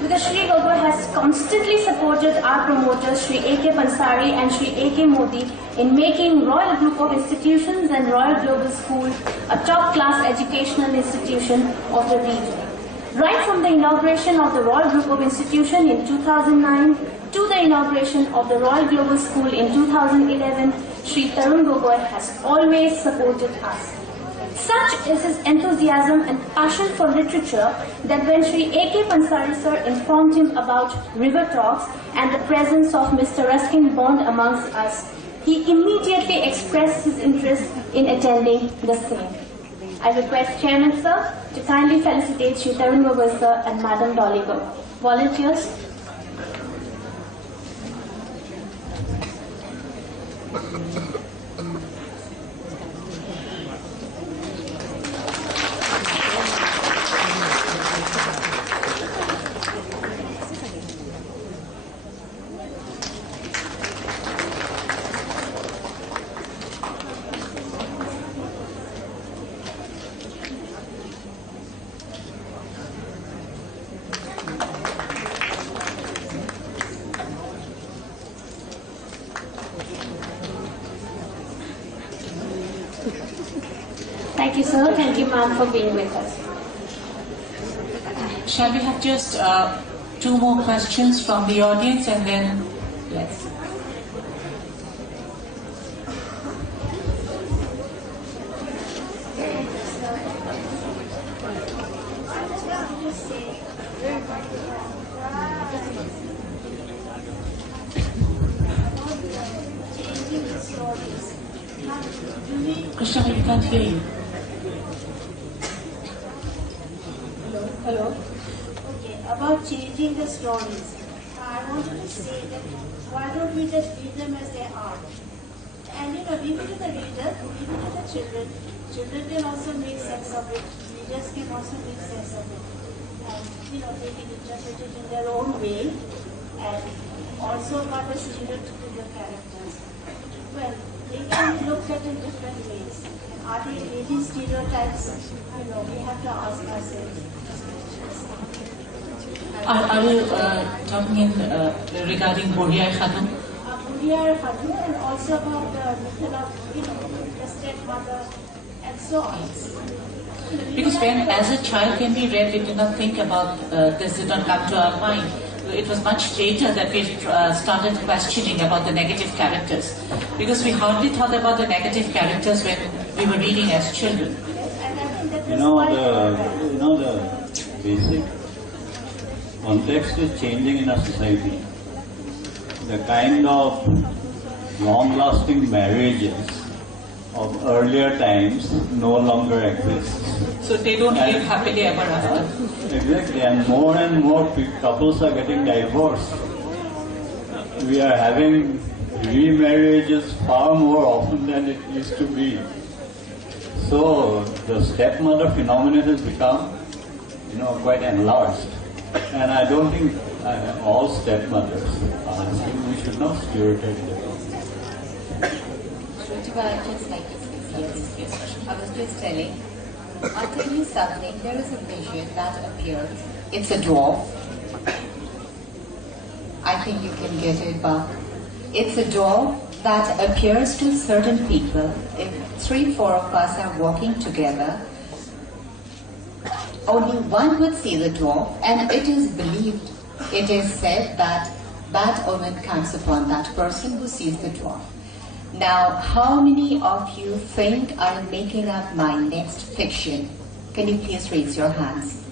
because Shri Gogoi has constantly supported our promoters Shri A.K. Pansari and Shri A.K. Modi in making Royal Group of Institutions and Royal Global School a top-class educational institution of the region. Right from the inauguration of the Royal Group of Institution in 2009 to the inauguration of the Royal Global School in 2011, Shri Tarun Gogoi has always supported us. Such is his enthusiasm and passion for literature that when Shri A.K. Pansari sir informed him about River Talks and the presence of Mr. Ruskin Bond amongst us, he immediately expressed his interest in attending the same. I request Chairman sir to kindly felicitate Shri Tarun Gogoi sir and Madam Dolly Gogoi. Volunteers? Thank you, sir. Thank you, ma'am, for being with us. Shall we have just two more questions from the audience and then yes. Krishna, we can't hear you. Hello. Okay, about changing the stories. I wanted to say that why don't we just read them as they are? And leave it to the reader, leave it to the children. Children can also make sense of it. Readers can also make sense of it. And they can interpret it in their own way. And also what is related to the characters. Well, they can be looked at in different ways. Are they really stereotypes? We have to ask ourselves. Are you talking in regarding Buriya Khatun? Buriya Khatun, and also about the method of, the stepmother and so on. Because when, as a child, when we read, we did not think about this, did not come to our mind. It was much later that we started questioning about the negative characters. Because we hardly thought about the negative characters when we were reading as children. The basic context is changing in our society. The kind of long-lasting marriages of earlier times no longer exist. So they don't live happily ever after. Exactly, and more couples are getting divorced. We are having remarriages far more often than it used to be. So the stepmother phenomenon has become, quite enlarged. And I don't think all stepmothers, we should not stereotype them. I'd just like to say something. Yes, I was just telling. I'll tell you something. There is a vision that appears. It's a dwarf. I think you can get it back. It's a dwarf that appears to certain people. If 3-4 of us are walking together, only one would see the dwarf, and it is believed, it is said that bad omen comes upon that person who sees the dwarf. Now, how many of you think I'm making up my next fiction? Can you please raise your hands?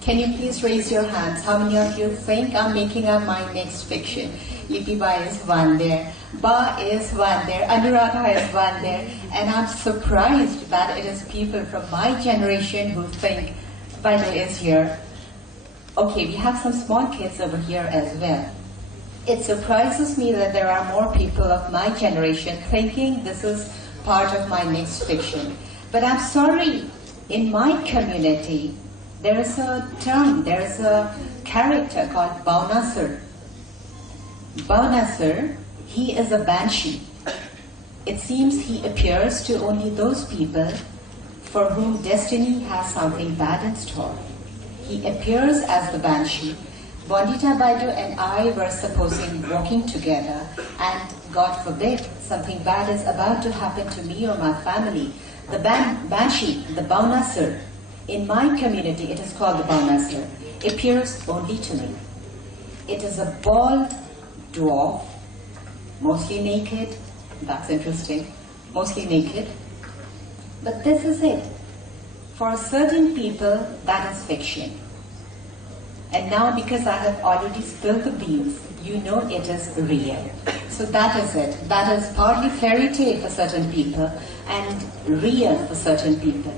Can you please raise your hands? How many of you think I'm making up my next fiction? Lipi Bai is one there, Ba is one there, Anuradha is one there, and I'm surprised that it is people from my generation who think Baito is here. Okay, we have some small kids over here as well. It surprises me that there are more people of my generation thinking this is part of my next fiction. But I'm sorry, in my community, there is a term, there is a character called Baunasar. Baunasar, he is a banshee. It seems he appears to only those people for whom destiny has something bad in store. He appears as the banshee. Bondita Baidu and I were supposing walking together, and God forbid, something bad is about to happen to me or my family. The banshee, the Baunasar, in my community it is called the Baunasar, appears only to me. It is a bald dwarf, mostly naked. That's interesting. Mostly naked. But this is it. For certain people, that is fiction. And now, because I have already spilled the beans, you know it is real. So that is it. That is partly fairy tale for certain people and real for certain people.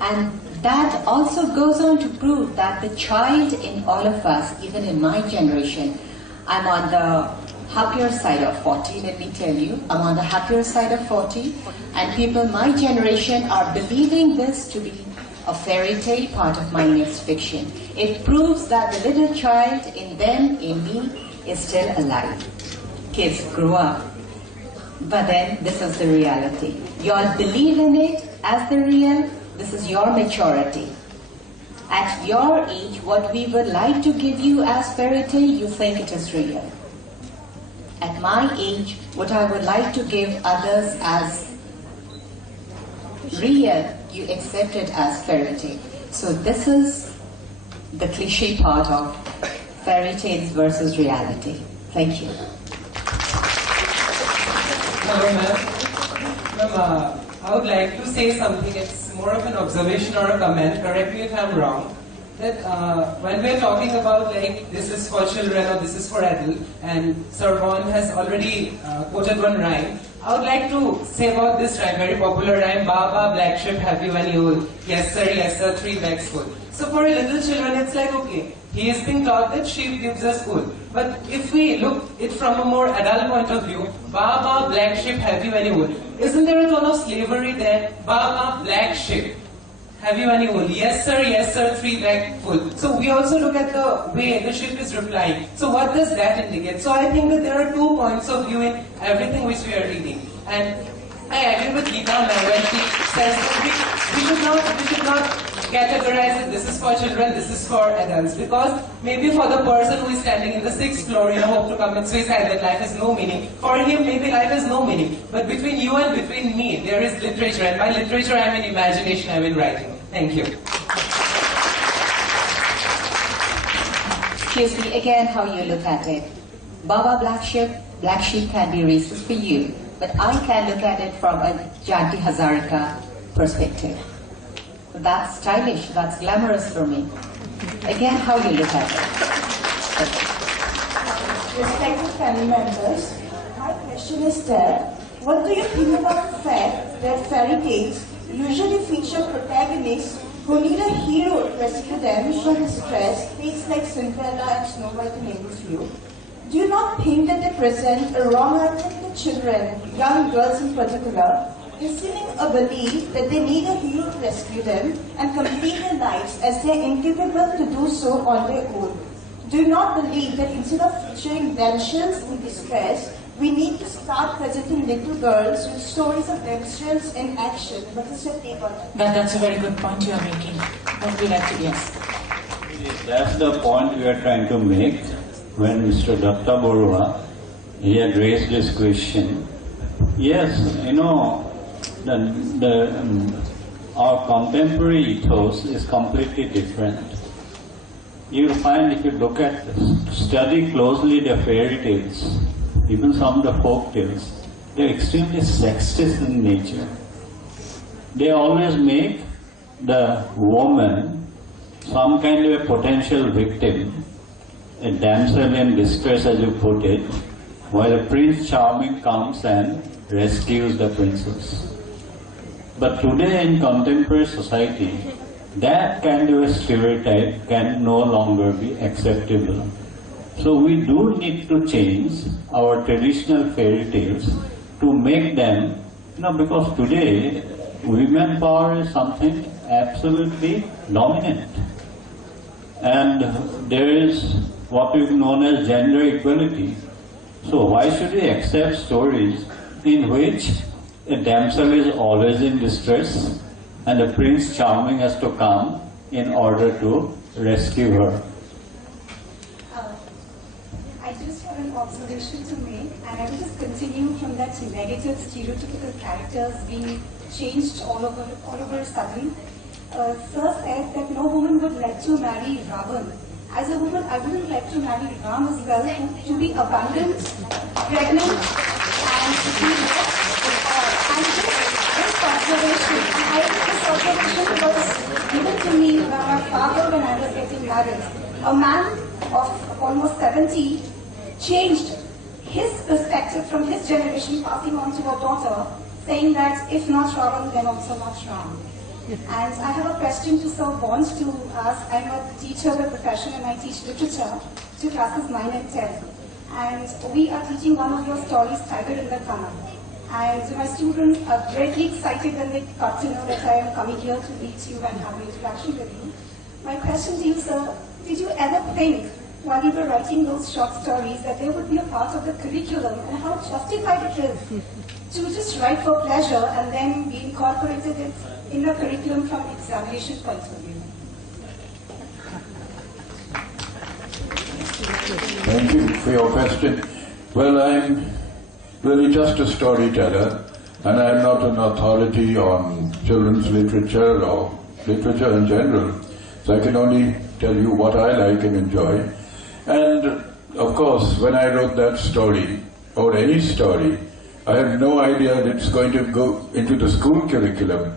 And that also goes on to prove that the child in all of us, even in my generation, I'm on the happier side of 40, let me tell you. I'm on the happier side of 40, and people my generation are believing this to be a fairy tale, part of my next fiction. It proves that the little child in them, in me, is still alive. Kids, grow up. But then, this is the reality. You all believe in it as the real. This is your maturity. At your age, what we would like to give you as fairy tale, you think it is real. At my age, what I would like to give others as real, you accept it as fairy tale. So this is the cliche part of fairy tales versus reality. Thank you. Hello, ma'am. I would like to say something. It's more of an observation or a comment. Correct me if I'm wrong. That when we're talking about like this is for children or this is for adults, and Sir Vaughan has already quoted one rhyme. I would like to say about this rhyme, very popular rhyme, Baba, black sheep, have you any wool? Yes sir, 3 bags full. So for little children, it's like, okay, he is being taught that sheep gives us wool. But if we look it from a more adult point of view, Baba, black sheep, have you any wool? Isn't there a ton of slavery there? Baba, black sheep, have you any wool? Yes sir, 3 bags full. So we also look at the way the sheep is replying. So what does that indicate? So I think that there are 2 points of view in everything which we are reading. And I agree with Geeta when she says that we should not categorize it, this is for children, this is for adults. Because maybe for the person who is standing in the 6th floor, hope to commit suicide, that life has no meaning. For him, maybe life has no meaning. But between you and between me, there is literature. And by literature, I mean imagination, I mean writing. Thank you. Excuse me, again, how you look at it. Baba, black sheep can be racist for you. But I can look at it from a Janti Hazarika perspective. That's stylish, that's glamorous for me. Again, how you look at it. Respected family members, my question is that, what do you think about the fact that fairy tales usually feature protagonists who need a hero to rescue them from distress, things like Cinderella and Snow White to name a few? Do you not think that they present a wrong idea to children, young girls in particular, instilling a belief that they need a hero to rescue them and complete their lives as they are incapable to do so on their own? Do you not believe that instead of featuring damsels in distress, we need to start presenting little girls with stories of themselves in action. What is your take on that? That's a very good point you are making. What would you like to guess? That's the point we are trying to make. When Mr. Datta Borua, he had raised this question. Yes, you know, our contemporary ethos is completely different. You'll find if you look at, study closely the fairy tales, even some of the folk tales, they're extremely sexist in nature. They always make the woman some kind of a potential victim, a damsel in distress as you put it, while a Prince Charming comes and rescues the princess. But today in contemporary society, that kind of a stereotype can no longer be acceptable. So we do need to change our traditional fairy tales to make them, because today women power is something absolutely dominant. And there is what is known as gender equality. So why should we accept stories in which a damsel is always in distress and a Prince Charming has to come in order to rescue her? I just have an observation to make, and I will just continue from that negative stereotypical characters being changed all over a sudden. Sir said that no woman would like to marry Ravan. As a woman, I wouldn't like to marry Ram as well, to be abundant, pregnant, and to be and this observation was given to me by my father when I was getting married. A man of almost 70 changed his perspective from his generation, passing on to a daughter, saying that if not Ravan, then also not Ram. And I have a question to Sir Bonds to ask. I'm a teacher by profession and I teach literature to classes 9 and 10. And we are teaching one of your stories, Tiger in the Tunnel. And my students are greatly excited when they got to know that I am coming here to meet you and have an interaction with you. My question to you, sir, did you ever think while you were writing those short stories that they would be a part of the curriculum, and how justified it is to just write for pleasure and then be incorporated in the curriculum from examination point of view? Thank you for your question. Well, I'm really just a storyteller, and I'm not an authority on children's literature or literature in general. So I can only tell you what I like and enjoy. And of course, when I wrote that story, or any story, I had no idea that it's going to go into the school curriculum.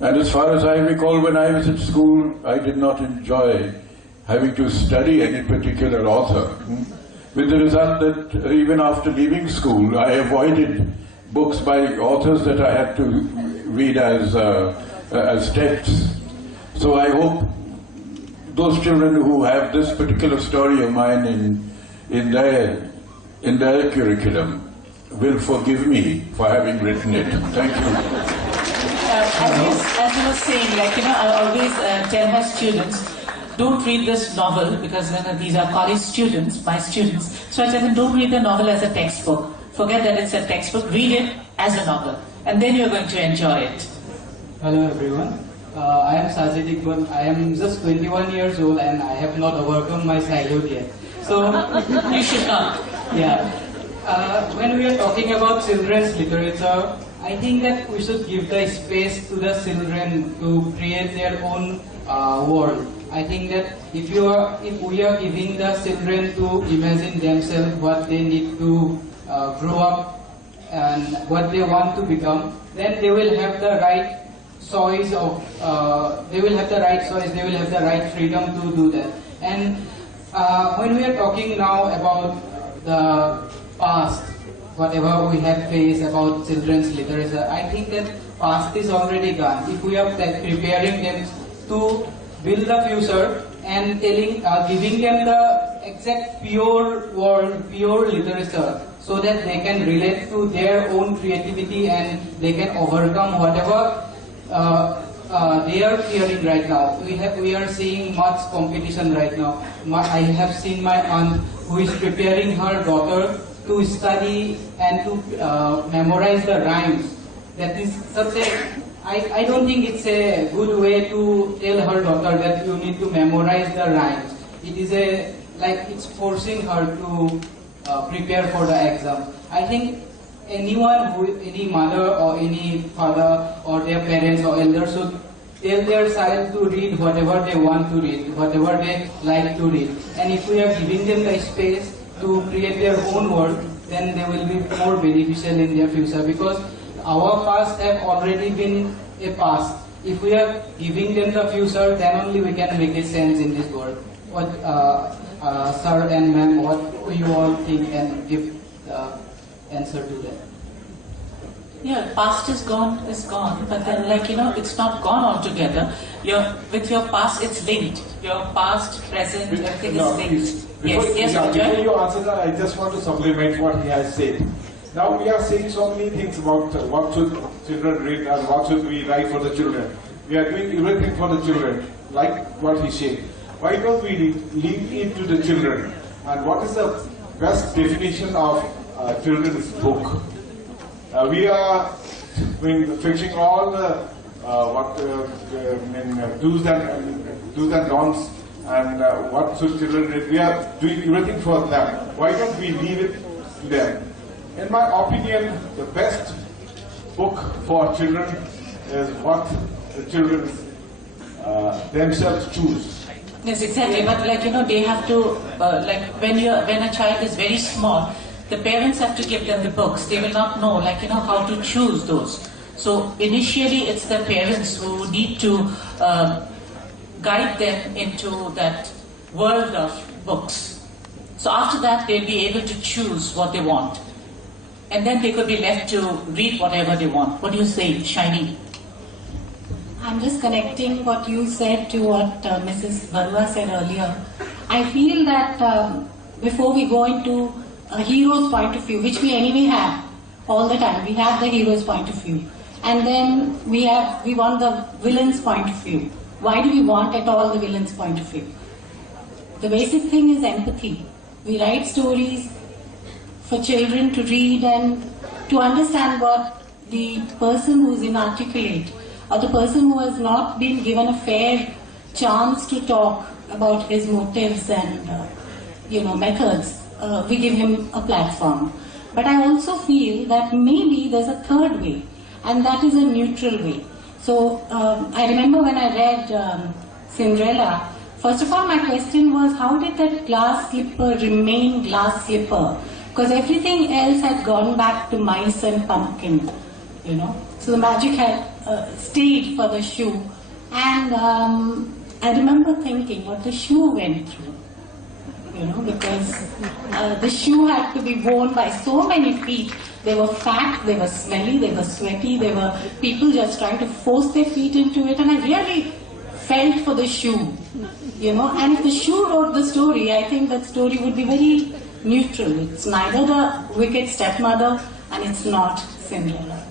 And as far as I recall, when I was at school, I did not enjoy having to study any particular author. With the result that even after leaving school, I avoided books by authors that I had to read as texts. So I hope those children who have this particular story of mine in their curriculum will forgive me for having written it. Thank you. As I was saying, I always tell my students, don't read this novel, because these are college students, my students. So I tell them, don't read the novel as a textbook. Forget that it's a textbook, read it as a novel. And then you're going to enjoy it. Hello everyone. I am Sajid Iqbal. I am just 21 years old and I have not overcome my childhood yet. So, you should not. Yeah. When we are talking about children's literature, I think that we should give the space to the children to create their own world. I think that if we are giving the children to imagine themselves what they need to grow up and what they want to become, then they will have the right choice of they will have the right freedom to do that. And when we are talking now about the past, whatever we have faced about children's literature, I think that past is already gone. If we are preparing them to build the future and giving them the exact pure world, pure literature, so that they can relate to their own creativity and they can overcome whatever they are fearing right now. We are seeing much competition right now. I have seen my aunt who is preparing her daughter to to study and to memorize the rhymes. That is such a, I don't think it's a good way to tell her daughter that you need to memorize the rhymes. It is a, like it's forcing her to prepare for the exam. I think anyone, any mother or any father or their parents or elders should tell their child to read whatever they want to read, whatever they like to read. And if we are giving them the space to create their own world, then they will be more beneficial in their future, because our past have already been a past. If we are giving them the future, then only we can make a sense in this world. What sir and ma'am, what you all think, and give the answer to that? Yeah, past is gone, but then, like, you know, it's not gone altogether. With your past, it's linked. Your past, present, everything is linked. Before you answer that, I just want to supplement what he has said. Now we are saying so many things about what should children read and what should we write for the children. We are doing everything for the children, like what he said. Why don't we link it to the children? And what is the best definition of children's book? We are fetching all the do's and don'ts, and what should children read. We are doing everything for them. Why don't we leave it to them? In my opinion, the best book for children is what the children themselves choose. Yes, exactly. But, like, you know, they have to, like, when a child is very small, the parents have to give them the books. They will not know, like, you know, how to choose those. So initially, it's the parents who need to guide them into that world of books. So after that, they'll be able to choose what they want. And then they could be left to read whatever they want. What do you say, Shiny? I'm just connecting what you said to what Mrs. Barua said earlier. I feel that before we go into a hero's point of view, which we anyway have all the time, we have the hero's point of view. And then we want the villain's point of view. Why do we want at all the villain's point of view? The basic thing is empathy. We write stories for children to read and to understand what the person who's inarticulate or the person who has not been given a fair chance to talk about his motives and methods, we give him a platform. But I also feel that maybe there's a third way, and that is a neutral way. So I remember when I read Cinderella, first of all my question was, how did that glass slipper remain glass slipper? Because everything else had gone back to mice and pumpkin, So the magic had stayed for the shoe. And I remember thinking what the shoe went through, because the shoe had to be worn by so many feet. They were fat, they were smelly, they were sweaty, they were people just trying to force their feet into it. And I really felt for the shoe, And if the shoe wrote the story, I think that story would be very neutral. It's neither the wicked stepmother and it's not Cinderella.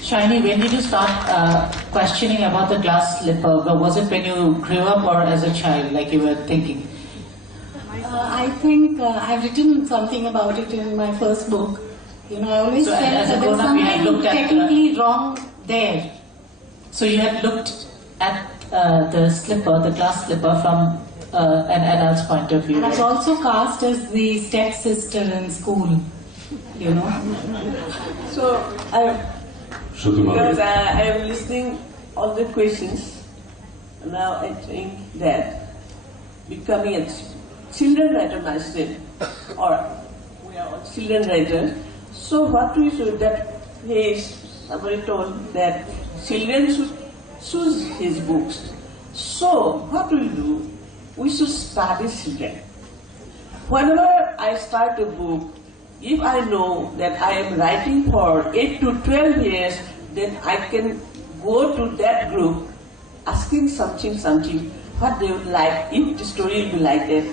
Shiny, when did you start questioning about the glass slipper? Was it when you grew up or as a child, like you were thinking? I think I've written something about it in my first book. I always felt that there was something technically wrong there. So you had looked at the slipper, the glass slipper, from an adult's point of view. And I was also cast as the stepsister in school, So, because I am listening all the questions, now I think that becoming a children writer myself, or we are all children writers, so what we should, that somebody told that children should choose his books. So, what we do? We should study children. Whenever I start a book, if I know that I am writing for 8 to 12 years, then I can go to that group asking something, what they would like, if the story will be like that.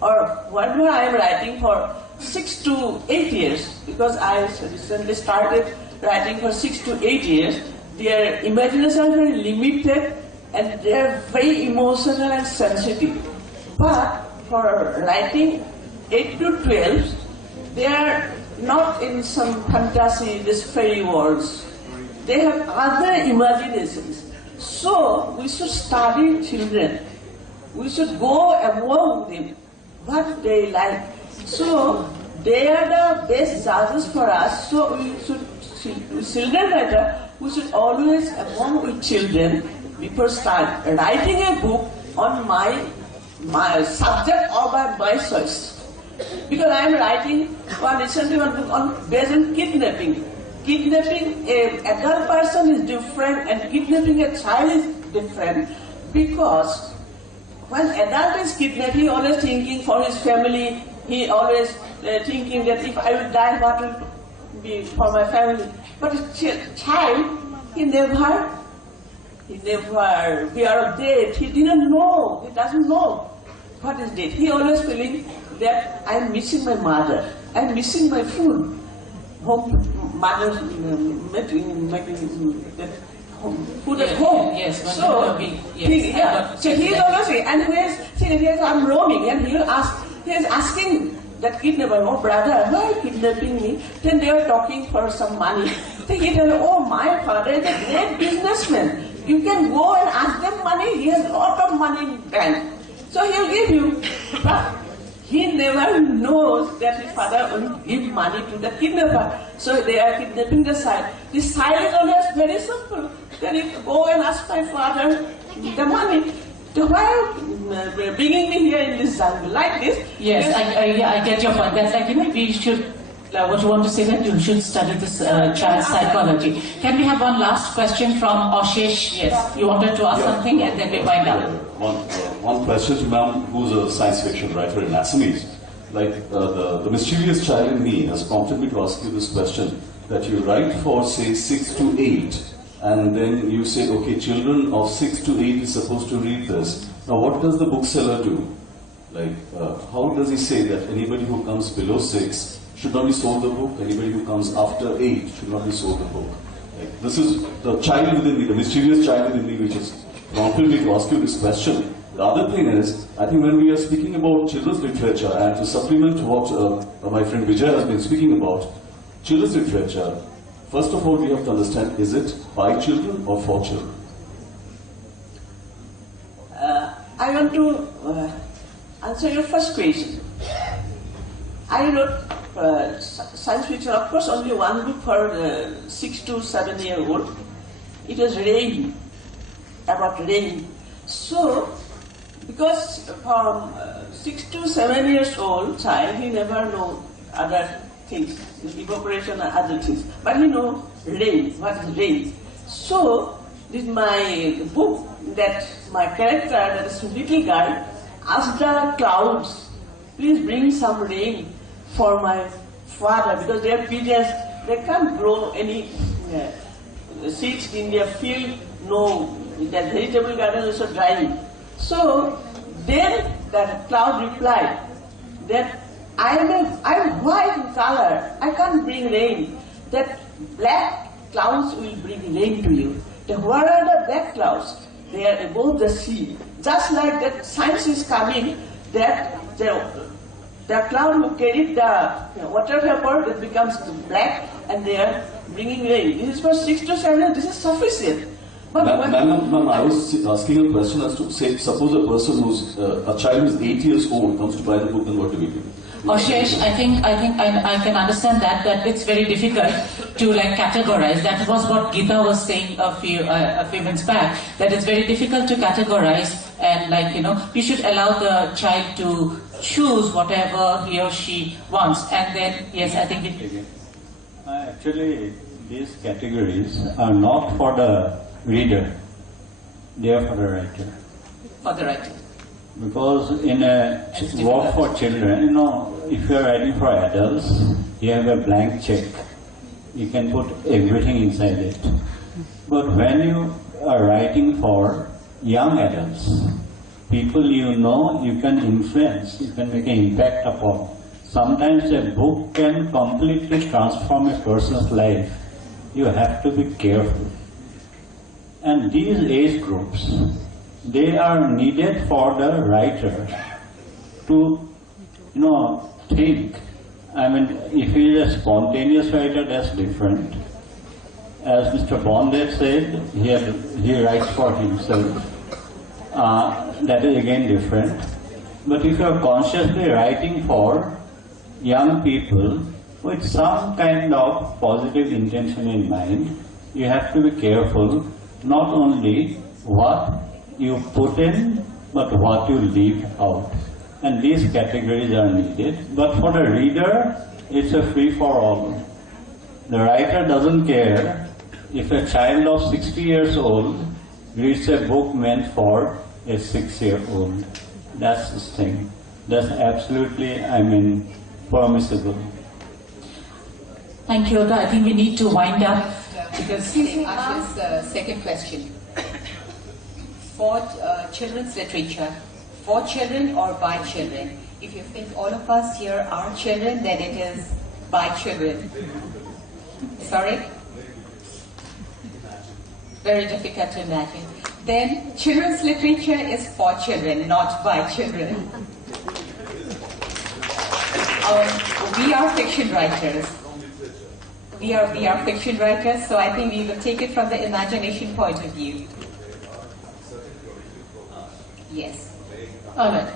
Or whenever I am writing for 6 to 8 years, because I recently started writing for 6 to 8 years, their imagination is very limited and they are very emotional and sensitive. But for writing 8 to 12, they are not in some fantasy, these fairy worlds. They have other imaginations. So we should study children. We should go among them, what they like. So they are the best judges for us. So we should, children writer, we should always among with children before start writing a book on my subject or by my choice. Because I am writing recently one book on based on kidnapping. Kidnapping an adult person is different and kidnapping a child is different, because when adult is kidnapped, he always thinking for his family, he always thinking that if I will die, what will be for my family. But a child, he never fear of death. He didn't know, he doesn't know what is death. He always feeling that I am missing my mother, I am missing my food. Mother making that food at home. Yes, so so he is always saying, and he is I'm roaming, and he is asking that kidnapper, oh brother, why are you kidnapping me? Then they are talking for some money. Then he tells, oh my father is a great businessman. You can go and ask them money. He has a lot of money in bank, so he will give you. But he never knows that his father will give money to the kidnapper. So they are kidnapping the child. The child is always very simple. Then you go and ask my father the money. So why are you bringing me here in this jungle like this? Yes, I get your point. That's like, we should, what you want to say that you should study this child psychology. Can we have one last question from Ashish? Yes, you wanted to ask something and then we wind up. One question to ma'am, who's a science fiction writer in Assamese. Like the mischievous child in me has prompted me to ask you this question, that you write for say 6 to 8 and then you say, okay, children of 6 to 8 is supposed to read this. Now what does the bookseller do? Like how does he say that anybody who comes below 6 should not be sold the book, anybody who comes after 8 should not be sold the book? Like, this is the child within me, the mischievous child within me, which has prompted me to ask you this question. The other thing is, I think when we are speaking about children's literature, and to supplement what my friend Vijay has been speaking about, children's literature, first of all we have to understand, is it by children or for children? I want to answer your first question. I wrote science fiction, of course, only one book for 6 to 7 year old. It was rain, about rain. So, because from 6 to 7 years old child, he never know other things, evaporation and other things. But he know rain, what is rain. So, this is my book that my character, that is little girl, asked the clouds, please bring some rain for my father, because their pigeons, they can't grow any seeds in their field, no, that vegetable garden is also drying. So then that cloud replied that I'm white in color, I can't bring rain. That black clouds will bring rain to you. Then where are the black clouds? They are above the sea. Just like that science is coming, that the cloud who carried the water vapor, that becomes black, and they are bringing rain. This is for 6 to 7, this is sufficient. But Ma'am, I was asking a question as to, say, suppose a person who's, a child who is 8 years old comes to buy the book, then what do we do? Ashish, I think I can understand that it's very difficult to like categorize. That was what Geeta was saying a few minutes back, that it's very difficult to categorize, and you should allow the child to choose whatever he or she wants, and then yes, I think actually these categories are not for the reader, they are for the writer. For the writer. Because in a work for children, if you are writing for adults, you have a blank check. You can put everything inside it. But when you are writing for young adults, people you can influence, you can make an impact upon. Sometimes a book can completely transform a person's life. You have to be careful. And these age groups, they are needed for the writer to, think I mean, if he is a spontaneous writer, that's different. As Mr. Bondet said, he writes for himself. That is again different. But if you are consciously writing for young people with some kind of positive intention in mind, you have to be careful not only what you put in, but what you leave out. And these categories are needed. But for the reader, it's a free-for-all. The writer doesn't care if a child of 60 years old reads a book meant for a 6-year-old. That's the thing. That's absolutely, permissible. Thank you, Olga. I think we need to wind up because Asha's second question. For children's literature, for children or by children? If you think all of us here are children, then it is by children. Sorry? Very difficult to imagine. Then children's literature is for children, not by children. We are fiction writers. We are fiction writers, so I think we will take it from the imagination point of view. Yes. All right.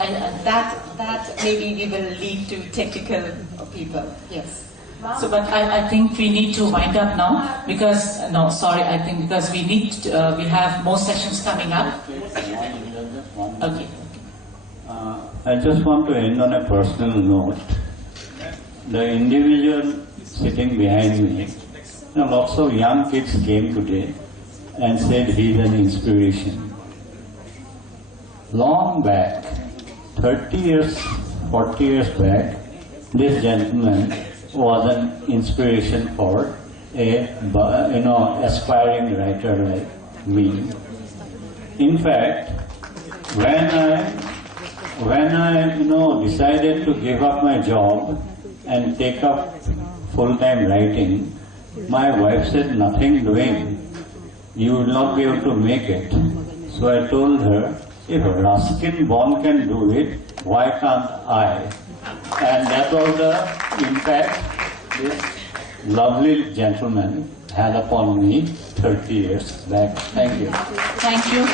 That maybe we will lead to technical people. Yes. So, but I think we need to wind up now because because we need we have more sessions coming up. Okay. I just want to end on a personal note. The individual sitting behind me, lots of young kids came today and said he's an inspiration. Long back, 30 years, 40 years back, this gentleman was an inspiration for a aspiring writer like me. In fact, when I decided to give up my job and take up full-time writing, my wife said, "Nothing doing. You will not be able to make it." So I told her, if Ruskin Bond can do it, why can't I? And that was the impact this lovely gentleman had upon me 30 years back. Thank you. Thank you.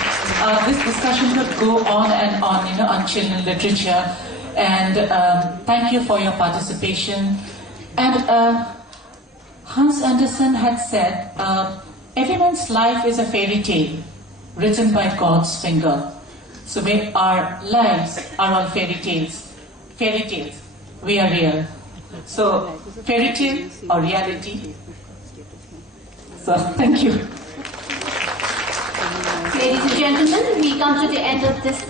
This discussion could go on and on, on children literature. And thank you for your participation. And Hans Andersen had said, everyone's life is a fairy tale written by God's finger. So our lives are all fairy tales. Fairy tales. We are real. So fairy tale or reality. So thank you. Ladies and gentlemen, we come to the end of this